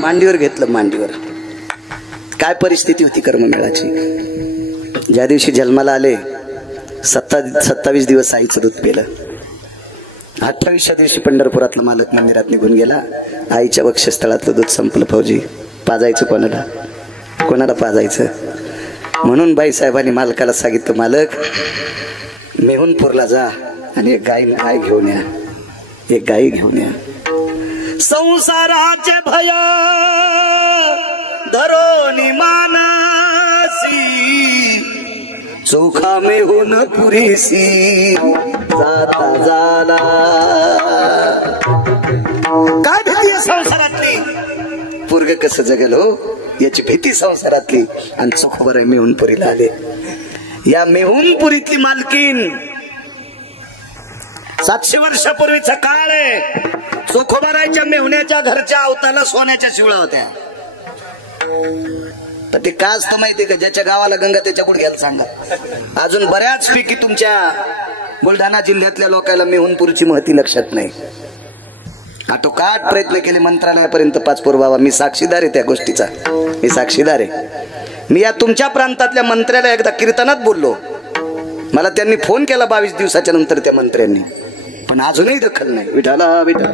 मांडीवर घेतलं. मांडीवर काय परिस्थिती होती कर्ममेळाची. ज्या दिवशी जन्माला आले 27 दिवस आईचं दूध पिलं. 28व्या दिवशी पंढरपुरातलं मालक मंदिरात निघून गेला. आईच्या वक्षस्थळातलं दूध संपलं. फौजी पाजायचं कोणाला? कोणाला पाजायचं? म्हणून बाईसाहेबांनी मालकाला सांगितलं, मालक मेहुणपूरला जा आणि एक गाय घेऊन या. एक गाई घेऊन या. संसाराचे भय धरोनी मानसी, चोखा मेहून पुरीसी जाता झाला. काय भीती आहे संसारातली? पोरग कसं जगल हो याची भीती संसारातली. आणि चोखोबारा मेहुणपुरीला आले. या मेहुणपुरीतली मालकीन 700 वर्षापूर्वीचा काळ आहे. चोखोबाराच्या मेहुण्याच्या घरच्या अवताला सोन्याच्या शिवळा होत्या. तर ते काय असतं माहितीये का? ज्याच्या गावाला गंगा त्याच्या गुडघ्याला सांगा. अजून बऱ्याच पैकी तुमच्या बुलढाणा जिल्ह्यातल्या लोकांना मेहुणपूरची महती लक्षात नाही. आटोकाट प्रयत्न केले मंत्रालयापर्यंत पाचपूर बाबा. मी साक्षीदार आहे त्या गोष्टीचा. मी साक्षीदार आहे. मी या तुमच्या प्रांतातल्या मंत्र्याला एकदा कीर्तनात बोललो. मला त्यांनी फोन केला 22 दिवसाच्या नंतर त्या मंत्र्यांनी, पण अजूनही दखल नाही. विठाला विठा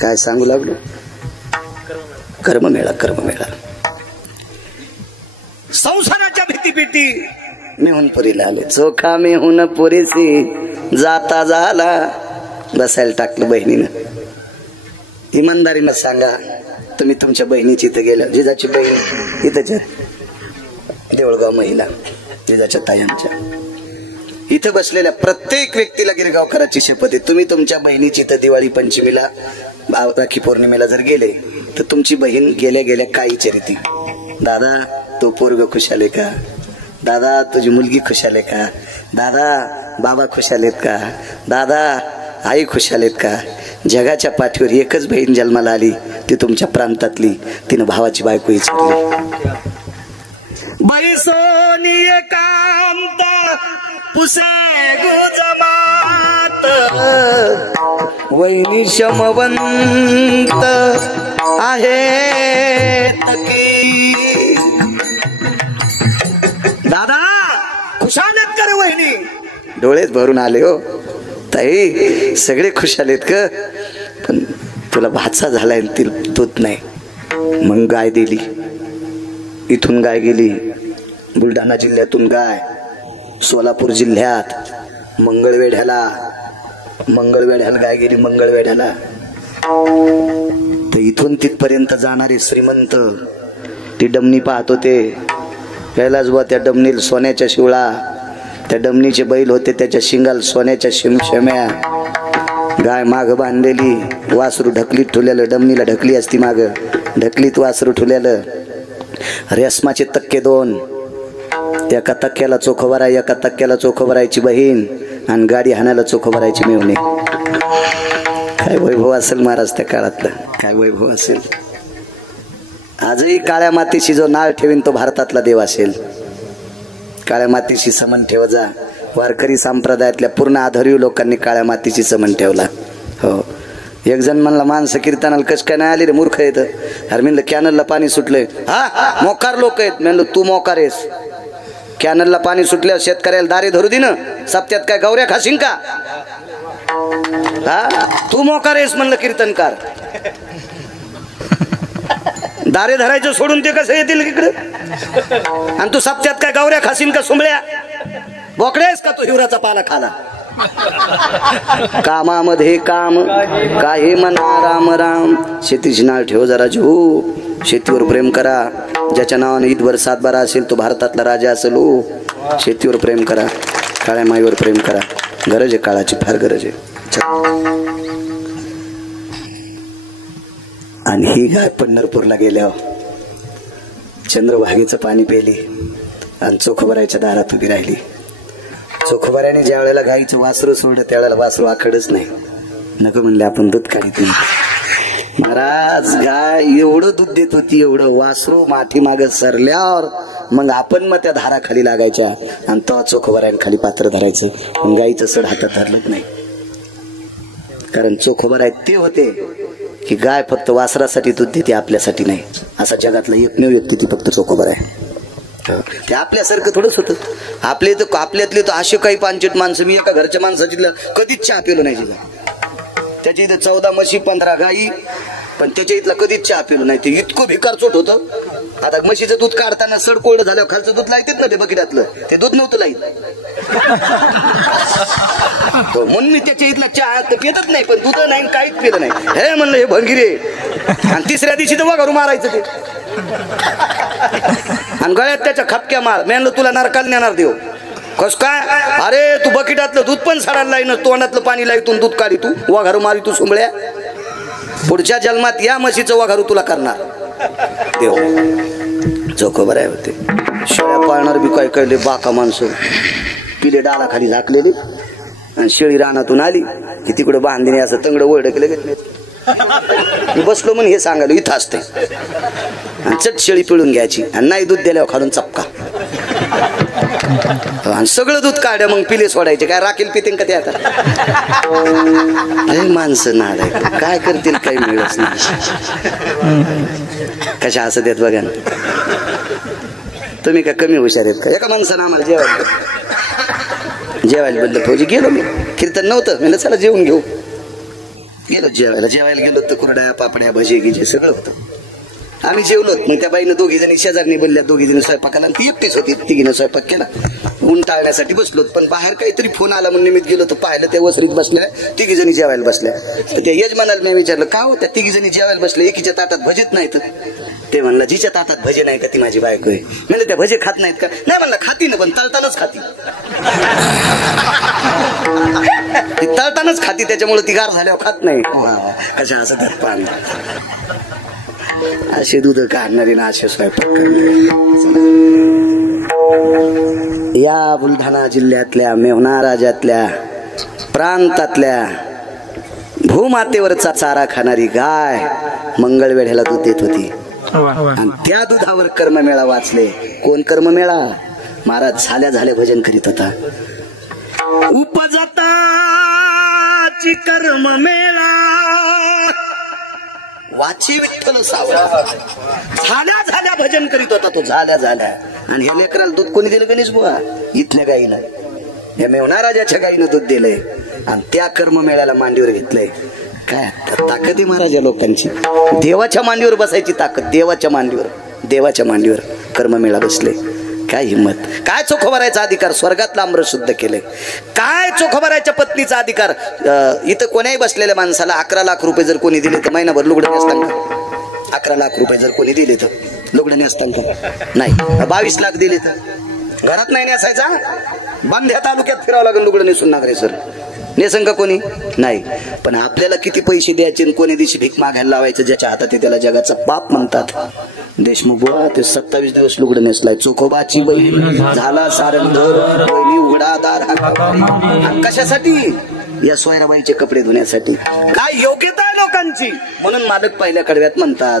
काय सांगू लागलो? कर्ममेळा. कर्ममेळा संसाराच्या भीती मेहुणपुरीला आले. चोखा मेहुण पुरीसी जाता झाला. बसायला टाकलं बहिणीनं. इमानदारीनं सांगा, तुम्ही तुमच्या बहिणीची इथं गेल्या. जिजाची बहीण इथं देऊळगाव महिला, जिजाच्या तायांच्या इथं बसलेल्या प्रत्येक व्यक्तीला गिरगावकरांची शपथ आहे. तुम्ही तुमच्या बहिणीची इथं दिवाळी पंचमीला राखी पौर्णिमेला जर गेले तर तुमची बहीण गेल्या गेल्या काय विचारते? दादा तो पोरग खुशाल आहे का? दादा तुझी मुलगी खुशाल आहे का? दादा बाबा खुशाल आहेत का? दादा आई खुशाल आहेत का? जगाच्या पाठीवर एकच बहीण जन्माला आली, ती तुमच्या प्रांतातली. तिनं भावाची बायको विचारली. बाई सोनी कांत पुसे गुजमात, वैनी शमवंत आहे तकी. दादा खुशाल आहेत का रे वहिनी? डोळेच भरून आले हो ताई. सगळे खुशाल आहेत का? पण तुला भाचा झालाय तिला दूध नाही. मग गाय दिली. इथून गाय गेली बुलढाणा जिल्ह्यातून गाय सोलापूर जिल्ह्यात मंगळवेढ्याला गाय गेली. मंगळवेढ्याला तर इथून तिथपर्यंत जाणारे श्रीमंत ती डमणी पाहत होते. पहिलाच बुवा त्या डमणीला सोन्याच्या शिवळा, त्या डमणीचे बैल होते त्याच्या शिंगाल सोन्याच्या शिमशम्या. गाय माग बांधलेली, वासरू ढकलीत ठुल्यालं. डमणीला ढकली असती माग, ढकलीत वासरू ठुल्यालं. रेशमाचे तक्के 2, एका तक्क्याला चोखोबारा, एका तक्क्याला चोखोबारायची बहीण आणि गाडी हाणायला चोखोबारायची मेवणे. काय वैभव असेल महाराज त्या काळातलं, काय वैभव असेल. आजही काळ्या मातीशी जो नाव ठेवीन तो भारतातला देव असेल. काळ्या मातीशी समन ठेव जा. वारकरी संप्रदायातल्या पूर्ण आधारीव लोकांनी काळ्या मातीशी समन ठेवला. हो. एक जण म्हणला माणसं कीर्तनाला कस काय नाही आली रे मूर्ख येत. अरे म्हणलं कॅनलला पाणी सुटलंय. हा मोकार लोक आहेत. म्हणलं तू मोकार आहेस. कॅनलला पाणी सुटल्यावर शेतकऱ्याला दारे धरू दे ना, सप्त्यात काय गौऱ्या खाशीन का? हा, तू मोकार आहेस म्हणलं कीर्तनकार. दारे धरायचं सोडून ते कसं येतील इकडे? आणि तू सप्त्यात काय गौऱ्या खाशीन का? सुंबळ्या बोकड्यास का तू हिवराचा पाला खाला? कामामध्ये काम काही म्हणा राम राम. शेतीची नाळ ठेव जरा जीव, शेतीवर प्रेम करा. ज्याच्या नावाने ईदभर सातबारा असेल तो भारतातला राजा असेल. शेतीवर प्रेम करा, काळ्या माईवर प्रेम करा. गरज आहे, काळाची फार गरज आहे. आणि ही गाय पंढरपूरला गेल्यावर चंद्रभागेचं पाणी पेली आणि चोखोबराच्या दारात उभी राहिली. चोखोबऱ्याने ज्या वेळेला गाईचं वासरू सोडलं त्यावेळेला वासरू आखडच नाही. नको म्हणले आपण दूध काढीत नाही. महाराज गाय एवढं दूध देत होती, एवढं वासरू माठी मागत सरल्यावर मग आपण मग त्या धारा खाली लागायच्या आणि तो चोखोबऱ्याने खाली पात्र धरायचं. पण गाईचं सड हातात धरलंच नाही. कारण चोखोबराय ते होते की गाय फक्त वासरासाठी दूध देते, आपल्यासाठी नाही. असा जगातला एकमेव व्यक्ती ती फक्त चोखोबर आहे. ते आपल्यासारखं थोडंच होतं. आपल्यातले तर असे काही पांचट माणसं, मी एका घरच्या माणसाची कधीच चहा पिलो नाही. त्याच्या इथं 14 म्हशी 15 गाई, पण त्याच्या इथला कधीच चहा पिलो नाही. ते इतकं भिकार चोट होतं. आता म्हशीचं दूध काढताना सड कोरडं झाल्यावर खालचं दूध लायतेत ना ते बकिटातलं, ते दूध नव्हतं लाईत. म्हणून मी त्याच्या इथला चहा तर पितच नाही, पण दूध नाही काहीच पिलं नाही. हे म्हणलं हे भंगिरे. आणि तिसऱ्या दिवशी तर वगारू मारायचं ते, आणि गळ्यात त्याच्या खपक्या मार. मी म्हणलं तुला नरकाला नेणार देव. कस काय? अरे तू बकिटातलं दूध पण साडायला लाईन, तोंडातलं पाणी लाईतून दूध काढी तू, वगारू मारी तू सुंबळ्या. पुढच्या जन्मात या म्हशीचं वगारू तुला करणार देव. चोखोबर आहे होते. शेळ्या पाळणार बी काय कळले बाका माणसं, पिले डाला खाली झाकलेले. आणि शेळी रानातून आली की तिकडे बांधणे असं तंगड ओळखले घेतले. मी बसलो म्हणून हे सांगायला इथं असते. आणि चट शेळी पिळून घ्यायची आणि नाही दूध दिल्यावर खालून चपका. आणि सगळं दूध काढ्या मग पिले सोडायचे. काय राखील पितीन का ते? आता माणसं नाड आहे, काय करतील काही मिळत नाही. कशा असं देत बघा ना. तुम्ही काय कमी हुशार आहेत का? एका माणसानं आम्हाला जेवायला बदल फौजी गेलो. मी कीर्तन नव्हतं, म्हणलं चला जेवून घेऊ. गेलो जेवायला गेलो तर कुरड्या पापड्या भजी गिजे सगळं होतं. आम्ही जेवलो. मग त्या बाईनं दोघी जणी शेजारनी बोलल्या, दोघी जणी स्वयंपाकाला. ती एकटीच होती, तिघीनं स्वयंपाक केला. ऊन टाळण्यासाठी बसलो, पण बाहेर काहीतरी फोन आला म्हणून निमित्त गेलो तर पाहिलं त्या वसरीत बसल्या तिघी जणी जेवायला बसल्या. तर त्या यजमानाला मी विचारलं का हो त्या तिघी जणी जेवायला बसल्या, एकीच्या ताटात भजीत नाहीत. ते म्हणलं जिच्या ताटात भजे नाही का ती माझी बायको आहे. म्हणजे त्या भजे खात नाहीत का? नाही म्हणलं खाती ना, पण तळतानाच खाती. ती तळतानाच खाती, त्याच्यामुळे ती गार झाल्यावर खात नाही. कशा असं त्यात पाणी असे दूध काढणारे ना असे स्वयंपाक करणारे. या बुलढाणा जिल्ह्यातल्या मेव्हणा राज्यातल्या प्रांतातल्या भूमातेवरचा चारा खाणारी गाय मंगळवेढ्याला दूध देत होती. आणि त्या दुधावर कर्ममेळा वाचले. कोण कर्ममेळा? महाराज झाल्या भजन करीत होता. उपजताची कर्ममेळा वाची विठ्ठल सावळा. झाल्या भजन करीत होता तो. झाल्या आणि हे लेकराला दूध कोणी दिलं गणेश बुवा? इथल्या गाईला, या मेव्हणा राजाच्या गाईनं दूध दिलंय आणि त्या कर्ममेळ्याला मांडीवर घेतलंय. काय ताकद आहे महाराज या लोकांची. देवाच्या मांडीवर बसायची ताकद. देवाच्या मांडीवर कर्ममेळा बसले. काय हिंमत, काय चोखोबरायचा अधिकार. स्वर्गातला अमृत शुद्ध केलंय. काय चोखोबरायच्या पत्नीचा अधिकार. इथं कोणाही बसलेल्या माणसाला 11 लाख रुपये जर कोणी दिले तर महिनाभर लुगडं नेसतान का? 11 लाख रुपये जर कोणी दिले तर लुगडं नेसतान का? नाही. 22 लाख दिले तर घरात नाही नेसायचा, बांध्या तालुक्यात फिरावं लागेल लुगडं नेसून. नागरे सर नेसन का कोणी? नाही. पण आपल्याला किती पैसे द्यायचे, कोणी दिवशी भीक मागायला लावायचं ज्याच्या हातात आहे त्याला जगाचा बाप म्हणतात. देशमुख बुवा ते 27 दिवस लुगडं नेसलाय. चोखोबाची बहीण झाला सारंगधर, बहिणी उघडा दार. कशासाठी? या सोयराबाईचे कपडे धुण्यासाठी. काय योग्यता आहे लोकांची, म्हणून मालक पहिल्या कडव्यात म्हणतात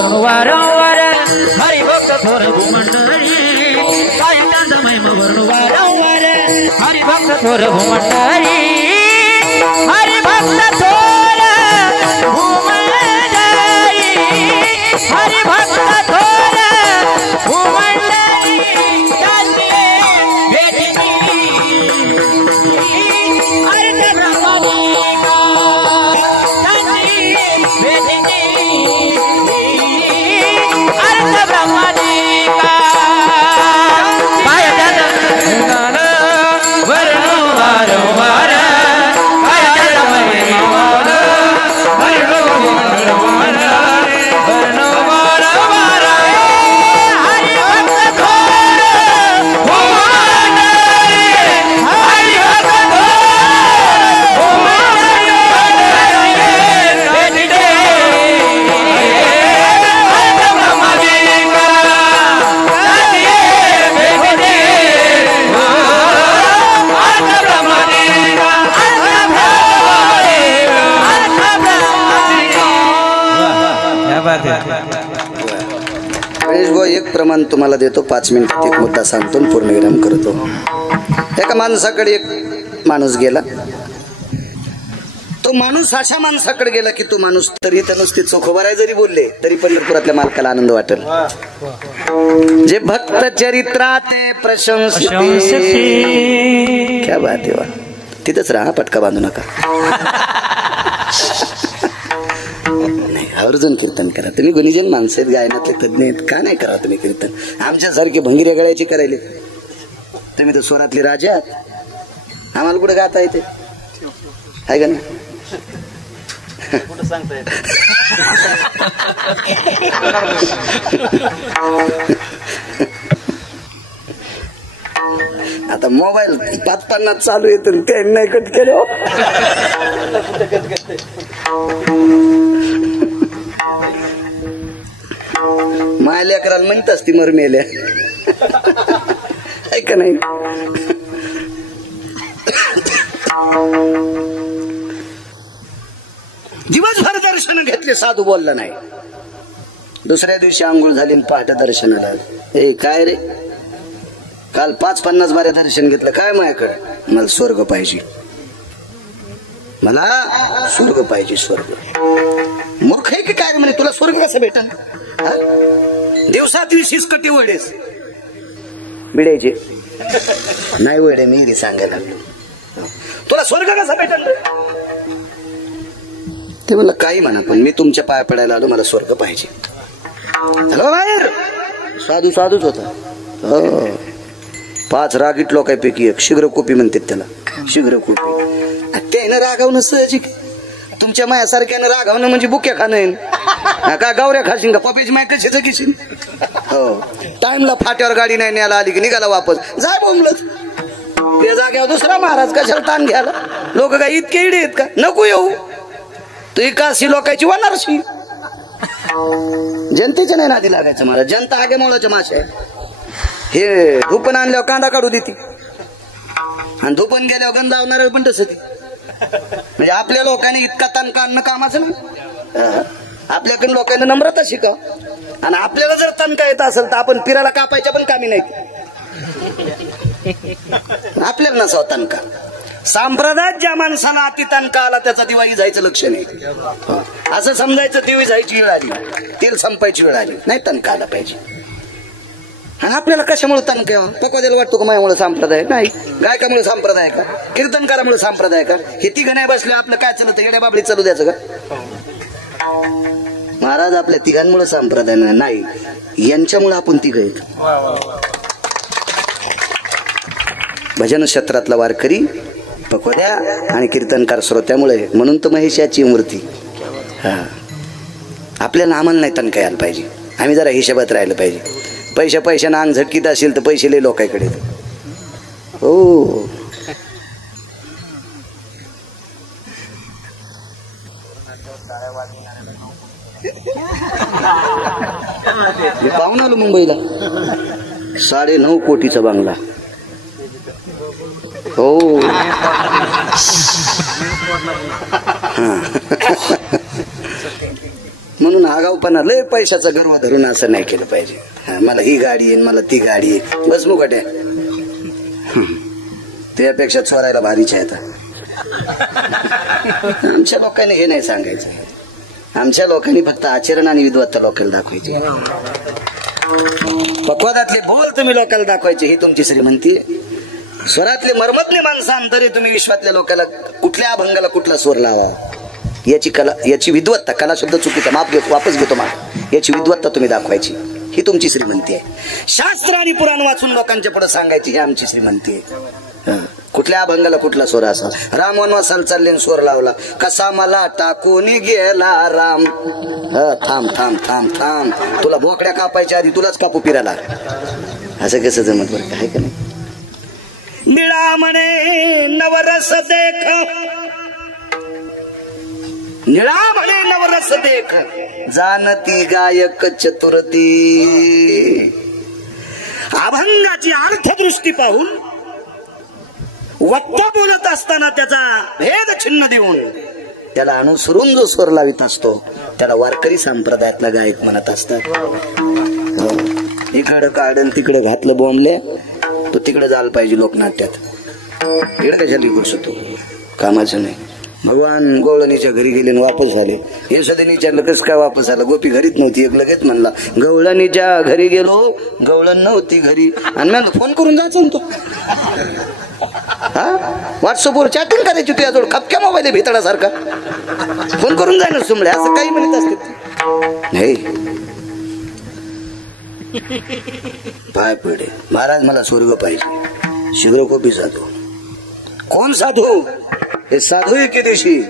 महिमा वारंवार हरिभक्त थोर भूमंडळी साईनाथ महिमा वारंवार हरिभक्त थोर भूमंडळी हरिभक्त थोर भूमंडळी हरिभक्त थोर भूमंडळी गणेश भाऊ एक प्रमाण तुम्हाला देतो 5 मिनिटात एक मुद्दा सांगतो पूर्णविराम करतो. एका माणसाकडे एक माणूस गेला. तो माणूस अशा माणसाकडे गेला की तो माणूस तरी तर नुसते चोखोबाराय जरी बोलले तरी पंढरपुरातल्या मालकाला आनंद वाटेल. जे भक्त चरित्रात प्रशंसिते क्या बात आहे वा. तिथंच राहा पटका बांधू नका. आवर्जून कीर्तन करा. तुम्ही गुणीजन माणसं आहेत गायनातले तज्ञ आहेत का नाही करा तुम्ही कीर्तन. आमच्यासारखे भंगिऱ्या गळ्याची करायले. तुम्ही तर स्वरातले राजा आम्हाला कुठे गाता येते आहे का नाही. आता मोबाईल 5-50 चालू येतो ते नाही कट केलं. माया लेकराला म्हणत असती मर मेल्या ऐका नाही. दिवसभर दर्शन घेतले साधू बोलला नाही. दुसऱ्या दिवशी आंघोळ झाली पहाटे दर्शनाला. ए काय रे काल 5-50 बारे दर्शन घेतलं काय माझ्याकडे. मला स्वर्ग पाहिजे. मला स्वर्ग पाहिजे. स्वर्ग मूर्ख आहे की काय म्हणे तुला स्वर्ग कसं भेटल. दिवसात 20 कटी वडेस बिडायचे नाही वडे मी सांगायला तुला स्वर्ग कसा भेटल. ते म्हणलं काही म्हणा पण मी तुमच्या पाया पडायला आलो. मला स्वर्ग पाहिजे. हॅलो बाहेर साधू साधूच होता. 5 रागीट लोकांपैकी एक शीघ्रकोपी म्हणतात त्याला. शीघ्रकोपी त्यानं रागावणं सहजिक. तुमच्या मायासारख्यानं रागावणं म्हणजे बुक्या खाणं का गावऱ्या खाशीन का पप्याची माय कशाच घेशील. हो टाइमला फाट्यावर गाडी नाही न्यायला आली की निघाला वापस जाय बोंबलत. ते जाग्यावर दुसरा महाराज कशाला ताण घ्यायला. लोक काय इतके इडे आहेत का. नको येऊ तू एकाशी लोकांची वनारशी. जनतेच्या नाही नादी लागायचं महाराज. जनता आगे मोळाच्या माशा आहे. हे धुपण आणल्यावर कांदा काढू देते आणि धुपण गेल्यावर गंधावणार पण तसं ते. म्हणजे आपल्या लोकांनी इतका ताण काढणं कामाचं ना. आपल्याकडे लोकांना नम्रता शिका. आणि आपल्याला जर तणका येत असेल तर आपण फिरायला कापायच्या पण कामी नाही. आपल्याला नसावं तणका. संप्रदायात ज्या माणसाला अति तणका आला त्याचा दिवाळी जायचं लक्ष नाही. असं समजायचं दिवाळी जायची वेळ आली तेल संपायची वेळ आली नाही. तणका आला पाहिजे. आणि आपल्याला कशामुळे तणका पकवाद्याला वाटतो का माझ्यामुळे संप्रदाय नाही. गायकामुळे संप्रदाय का कीर्तनकारामुळे संप्रदाय का. हे तिघं नाही बसले आपलं काय चालत येड्या बाबडी चालू द्यायचं का महाराज. आपल्या तिघांमुळे संप्रदाय नाही यांच्यामुळे आपण तिघं आहेत. भजन क्षेत्रातला वारकरी पकवाद्या आणि कीर्तनकार श्रोत्यामुळे म्हणून तर महेशाची मूर्ती. हा आपल्याला आम्हाला नाही तणका यायला पाहिजे. आम्ही जरा हिशोबात राहिलं पाहिजे. पैशानं अंग झटकीत असेल तर पैसे लय लोकांकडे. हो पाहून आलो मुंबईला 9.5 कोटीचा बंगला. हो म्हणून आगाऊपणा लय पैशाचा गर्व धरून असं नाही केलं पाहिजे. मला ही गाडी आहे मला ती गाडी आहे बस मुकट्या त्यापेक्षा चोरायला भारीच्या आहेत. आमच्या लोकांनी हे नाही सांगायचं. आमच्या लोकांनी फक्त आचरण आणि विद्वत्ता लोकांना दाखवायची. पक्वादातले बोल तुम्ही लोकांना दाखवायचे ही तुमची श्रीमंती. स्वरातले मर्मज्ञ माणसांतरी तुम्ही विश्वातल्या लोकांना कुठल्या अभंगाला कुठला स्वर लावा याची कला याची विद्वत्ता. कला शब्द चुकीचा माफ घेतो वापस घेतो माफ. याची विद्वत्ता तुम्ही दाखवायची ही तुमची श्रीमंती आहे. शास्त्र आणि पुराण वाचून लोकांच्या पुढे सांगायची ही आमची श्रीमंती आहे. कुठल्या अभंगाला कुठला स्वर असा. राम वनवासाला चालले स्वर लावला कसा मला टाकून गेला राम. थांब थांब थांब थांब तुला बोकड्या कापायच्या आधी तुलाच कापू फिरायला. असं कसं जमत बरं काय का नाही. निळा म्हणे नवरस देख निळा म्हणे नवरस देख जानती गायक चतुरती. अभंगाची अर्थदृष्टी पाहून वक्ता बोलत असताना त्याचा भेद छिन्न देऊन त्याला अनुसरून जो स्वर लावित असतो त्याला वारकरी संप्रदायातला गायक म्हणत असतात. इकडं काढून तिकडे घातलं बॉम्बले तो तिकडे जायला पाहिजे लोकनाट्यात. तिकडे कशाला गोष्ट तो कामाचं नाही. भगवान गवळणीच्या घरी गेले वापस झाले. यशोदेने विचारलं कसं काय वापस आला. गोपी घरीच नव्हती. एक लगेच म्हणला गवळणीच्या घरी गेलो गवळण नव्हती घरी. आणि मी फोन करून जायचं तो. व्हॉट्सअपवर चॅटिंग करायची तुझ्याजवळ खपक्या मोबाईल भेतडासारखा फोन करून जाय ना सुमळे असं काही म्हणत असते नाही. पाय पडे महाराज मला स्वर्ग पाहिजे. शीघ्र कोपी साधू. कोण साधू. हे साधू एके दिवशी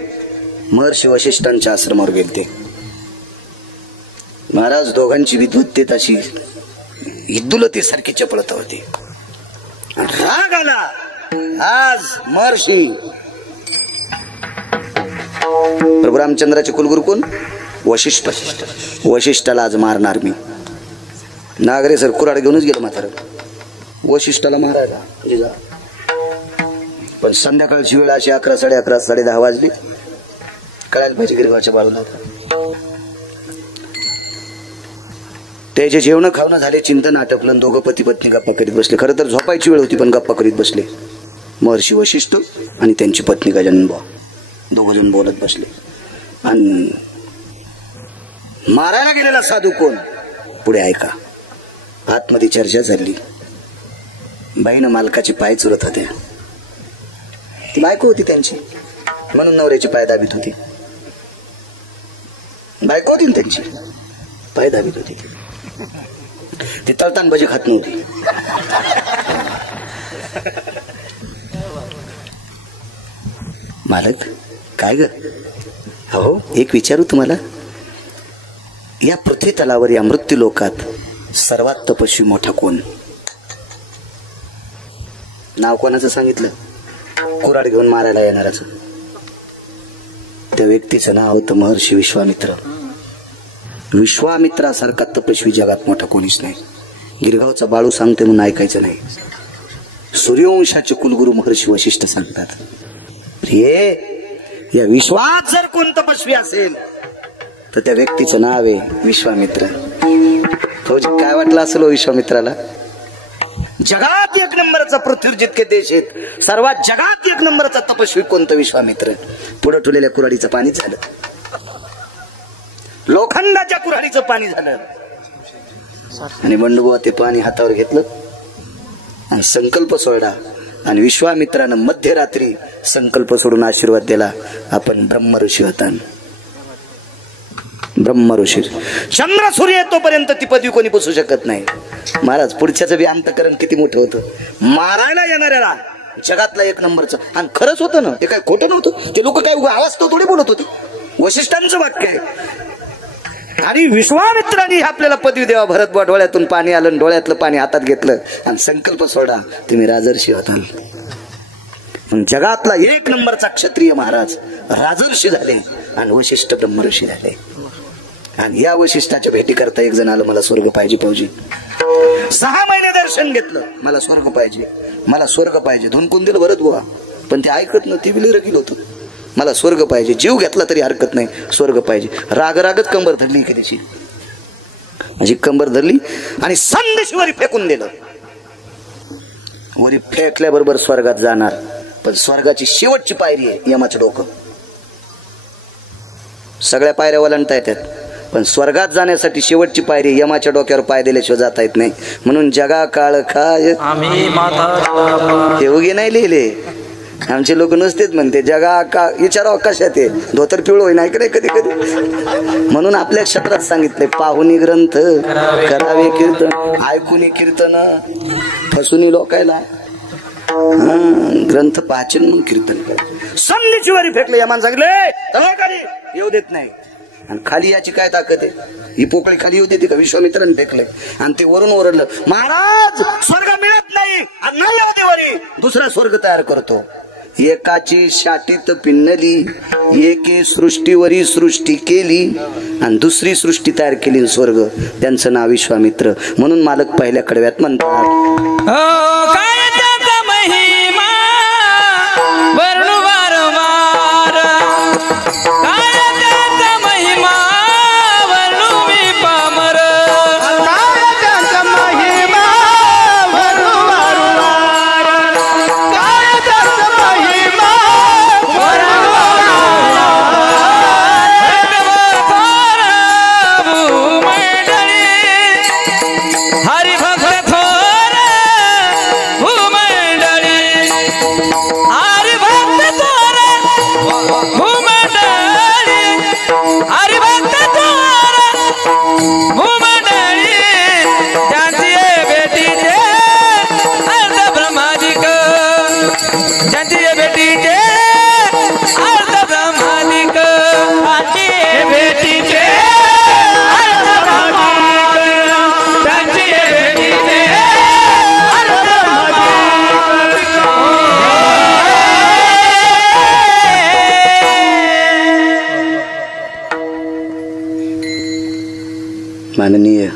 महर्षी वशिष्ठांच्या आश्रमावर गेलते. महाराज दोघांची विद्वत्तेत अशी इद्दुलतेसारखी चपळता होती. राग आला. आज महर्षी प्रभू रामचंद्राचे कुलगुरू कोण वशिष्ठ. वशिष्ठाला आज मारणार मी. नागरे सर कुराड घेऊनच गेलो म्हातारा वशिष्ठाला मारायला. पण संध्याकाळची वेळ अशी 11, 11:30, 10:30 वाजली. कळायला पाहिजे गिरगावच्या बाजूला. त्याचे जेवण खावणं झाले. चिंतन आटपलं. दोघं पती पत्नी गप्पा करीत बसले. खरं तर झोपायची वेळ होती पण गप्पा करीत बसले. महर्षी वशिष्ठ आणि त्यांची पत्नी गजानन दोघ जण बोलत बसले. आणि मारायला गेलेला साधू कोण पुढे ऐका. आतमध्ये चर्चा झाली. बाईनं मालकाचे पाय चुरत होत्या. ती बायको होती त्यांची म्हणून नवऱ्याची पाय दाबीत होती. बायको होती त्यांची पाय दाबीत होती. ती तळतान भजी खात नव्हती. मालक काय ग. हो एक विचारू तुम्हाला. या पृथ्वी तलावर या मृत्यू लोकात सर्वात तपस्वी मोठा कोण. नाव कोणाचं सांगितलं. कुऱ्हाड घेऊन मारायला येणारच. त्या व्यक्तीचं नाव होतं महर्षी विश्वामित्र. विश्वामित्रासारखा तपस्वी जगात मोठा कोणीच नाही. गिरगावचा बाळू सांगते म्हणून ऐकायचं नाही. सूर्यवंशाचे कुलगुरू महर्षी वशिष्ठ सांगतात. रे या विश्वात जर कोण तपस्वी असेल तर त्या व्यक्तीचं नाव आहे विश्वामित्र. फौजी काय वाटलं असेल विश्वामित्राला. जगात एक नंबरचा पृथ्वीवर जितके देश आहेत सर्वात जगात एक नंबरचा तपस्वी कोणतं विश्वामित्र. पुढे ठेवलेल्या कुऱ्हाडीचं पाणी झालं. लोखंडाच्या कुऱ्हाडीचं पाणी झालं. आणि बंडुबुवा ते पाणी हातावर घेतलं आणि संकल्प सोडला. आणि विश्वामित्रानं मध्यरात्री संकल्प सोडून आशीर्वाद दिला. आपण ब्रह्म ऋषी होता. ब्रह्म ऋषी. चंद्र सूर्य येतोपर्यंत ती पदवी कोणी बसू शकत नाही. महाराज पुढच्याचं बी अंतकरण किती मोठं होतं. मारायला येणाऱ्याला जगातला एक नंबरचं. आणि खरंच होतं ना. ते काय खोटं नव्हतं. ते लोक काय आवाज तो थोडे बोलत होते. वशिष्ठांचं वाक्य आहे. आणि विश्वामित्रांनी आपल्याला पदवी द्यावा. भरत डोळ्यातून पाणी आलं. डोळ्यातलं पाणी हातात घेतलं आणि संकल्प सोडा तुम्ही राजर्षी होताल. मग जगातला एक नंबरचा क्षत्रिय महाराज राजर्षी झाले आणि वशिष्ठ ब्रह्मर्षी झाले. आणि या वशिष्ठाच्या भेटी करता एक जण आलं. मला स्वर्ग पाहिजे फौजी. 6 महिने दर्शन घेतलं. मला स्वर्ग पाहिजे मला स्वर्ग पाहिजे. धुनकून दिलं भरत बुवा. पण ते ऐकत नव्हते. विलीर गेलं होतं. मला स्वर्ग पाहिजे, जीव घेतला तरी हरकत नाही, स्वर्ग पाहिजे. रागरागच कंबर धरली की त्याची, माझी कंबर धरली आणि संदेश वरी फेकून दिलं. वरी फेकल्याबरोबर स्वर्गात जाणार, पण स्वर्गाची शेवटची पायरी आहे यमाचं डोकं. सगळ्या पायऱ्या ओलांडता येतात, पण स्वर्गात जाण्यासाठी शेवटची पायरी यमाच्या डोक्यावर पाय दिल्याशिवाय जाता येत नाही. म्हणून जगा काळ काय हे उगे नाही लिहिले. आमचे लोक नुसतेच म्हणते जगा का, विचारावं कशात आहे, धोतर पिवळ होई नाही कधी कधी. म्हणून आपल्या क्षेत्रात सांगितले पाहुनी ग्रंथ करावे कीर्तन, ऐकून कीर्तन, फसुनी लोकायला ग्रंथ पाचन म्हणून कीर्तन कर. संधीची वारी फेकले यमान सांगितले येऊ देत नाही. आणि खाली याची काय ताकद आहे, ही पोकळी खाली येऊ देते का? विश्वामित्रांनी फेकले आणि ते वरून ओरडलं, महाराज स्वर्ग मिळत नाही, दुसरा स्वर्ग तयार करतो. एकाची शाटीत पिन्नली, एके सृष्टीवरी सृष्टी केली आणि दुसरी सृष्टी तयार केली स्वर्ग. त्यांचं नाव विश्वामित्र. म्हणून मालक पहिल्या कडव्यात म्हणतात, काय त्याचा महिमा वर्णू वारंवार, काय त्याचा महिमा वर्णू मी पामर, काय त्याचा महिमा वर्णू वारंवार, काय त्याचा महिमा वर्णू वारंवार. भूमंडळी हरिभक्त थोर भूमंडळी, हरिभक्त थोर भूमंडळी, हरिभक्त थोर भूमंडळी, त्यांची भेटीचे अर्ध ब्रह्मादिक, त्यांची भेटीचे अर्ध ब्रह्मादिक, त्यांची भेटीचे अर्ध ब्रह्मादिक, त्यांची भेटीचे अर्ध ब्रह्मादिक. माननीय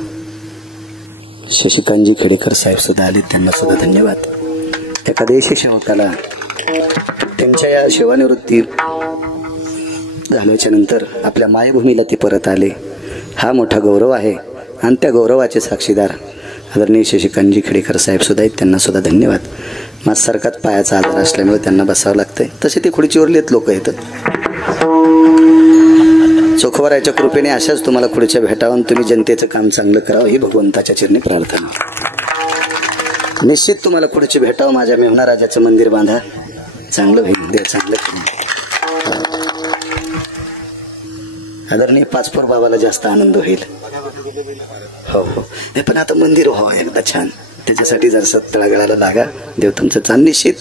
शशिकांतजी खेडेकर साहेब सुद्धा आले, त्यांना सुद्धा धन्यवाद. एका देशी सेवकाला त्यांच्या या सेवानिवृत्ती झाल्याच्या नंतर आपल्या मायभूमीला ते परत आले, हा मोठा गौरव आहे. आणि त्या गौरवाचे साक्षीदार आदरणीय शशिकांतजी खेडेकर साहेब सुद्धा आहेत, त्यांना सुद्धा धन्यवाद. माझ्यासारखाच पायाचा आजार असल्यामुळे त्यांना बसावं लागतंय. तसे ते खुर्चीवरलेत लोक येतात. चोखवाराच्या कृपेने अशाच तुम्हाला खुर्च्या भेटावून तुम्ही जनतेचं काम चांगलं करावं ही भगवंताच्या चरणी प्रार्थना. निश्चित तुम्हाला खुर्ची भेटावं. माझ्या मेहुणा राजाचं मंदिर बांधा, चांगलं होईल, देव चांगलं करेल. आदरणीय पाचपोर बाबाला जास्त आनंद होईल. हो हो, पण आता मंदिर व्हावं एकदा छान, त्याच्यासाठी जर तळागळाला लागा. देव तुमचं चांद निश्चित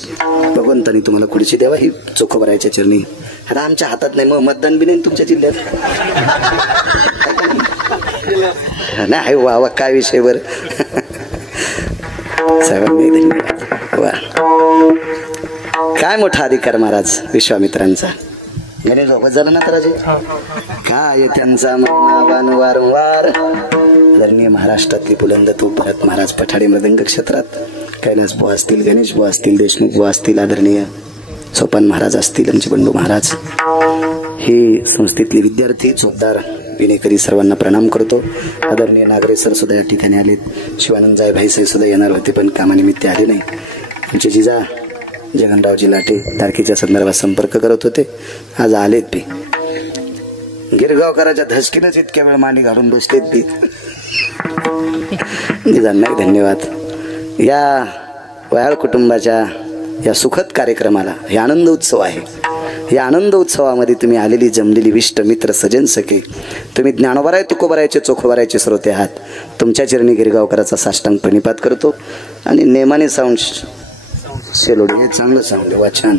भगवंतानी तुम्हाला खुर्ची द्यावा ही चोखोबरायच्या चरणी. आता आमच्या हातात नाही, मग मतदान बी नाही तुमच्या जिल्ह्यात. नाही वा वा, काय विषय बर. सर्वांनी धन्यवाद. वा, काय मोठा अधिकार महाराज विश्वामित्रांचा. गणेश झोपत झालं ना तर अजून काय त्यांचा महिमावान वारंवार. आदरणीय महाराष्ट्रातली बुलंद तूप भरत महाराज पठाडे मृदंग क्षेत्रात, कैलास बुवा असतील, गणेश बुवा असतील, देशमुख बुवा असतील, आदरणीय सोपान महाराज असतील, आमचे बंडू महाराज, हे संस्थेतले विद्यार्थी, चोपदार, विनेकरी सर्वांना प्रणाम करतो. आदरणीय नागरे सर सुद्धा या ठिकाणी आलेत. शिवानंद जाय भाई साहेब सुद्धा येणार होते पण कामानिमित्त आले नाही. आमचे जिजा जगनरावजी लाटे तारखेच्या संदर्भात संपर्क करत होते, आज आलेत बी. गिरगावकराच्या धसकीनच इतक्या वेळ माने घालून बसलेत बी. जिजांना धन्यवाद. या वयाळ कुटुंबाच्या या सुखद कार्यक्रमाला हे आनंद उत्सव आहे. या आनंद उत्सवामध्ये तुम्ही आलेली जमलेली विष्ट मित्र सजन सखे, तुम्ही ज्ञानोबराय तुकोबरायचे चोखोबरायचे श्रोते आहात. तुमच्या चरणी गिरगावकराचा साष्टांग प्रणिपात करतो. आणि नेमाने साऊंड सेलोडी, हे चांगलं साऊंड, वा छान,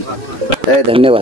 धन्यवाद.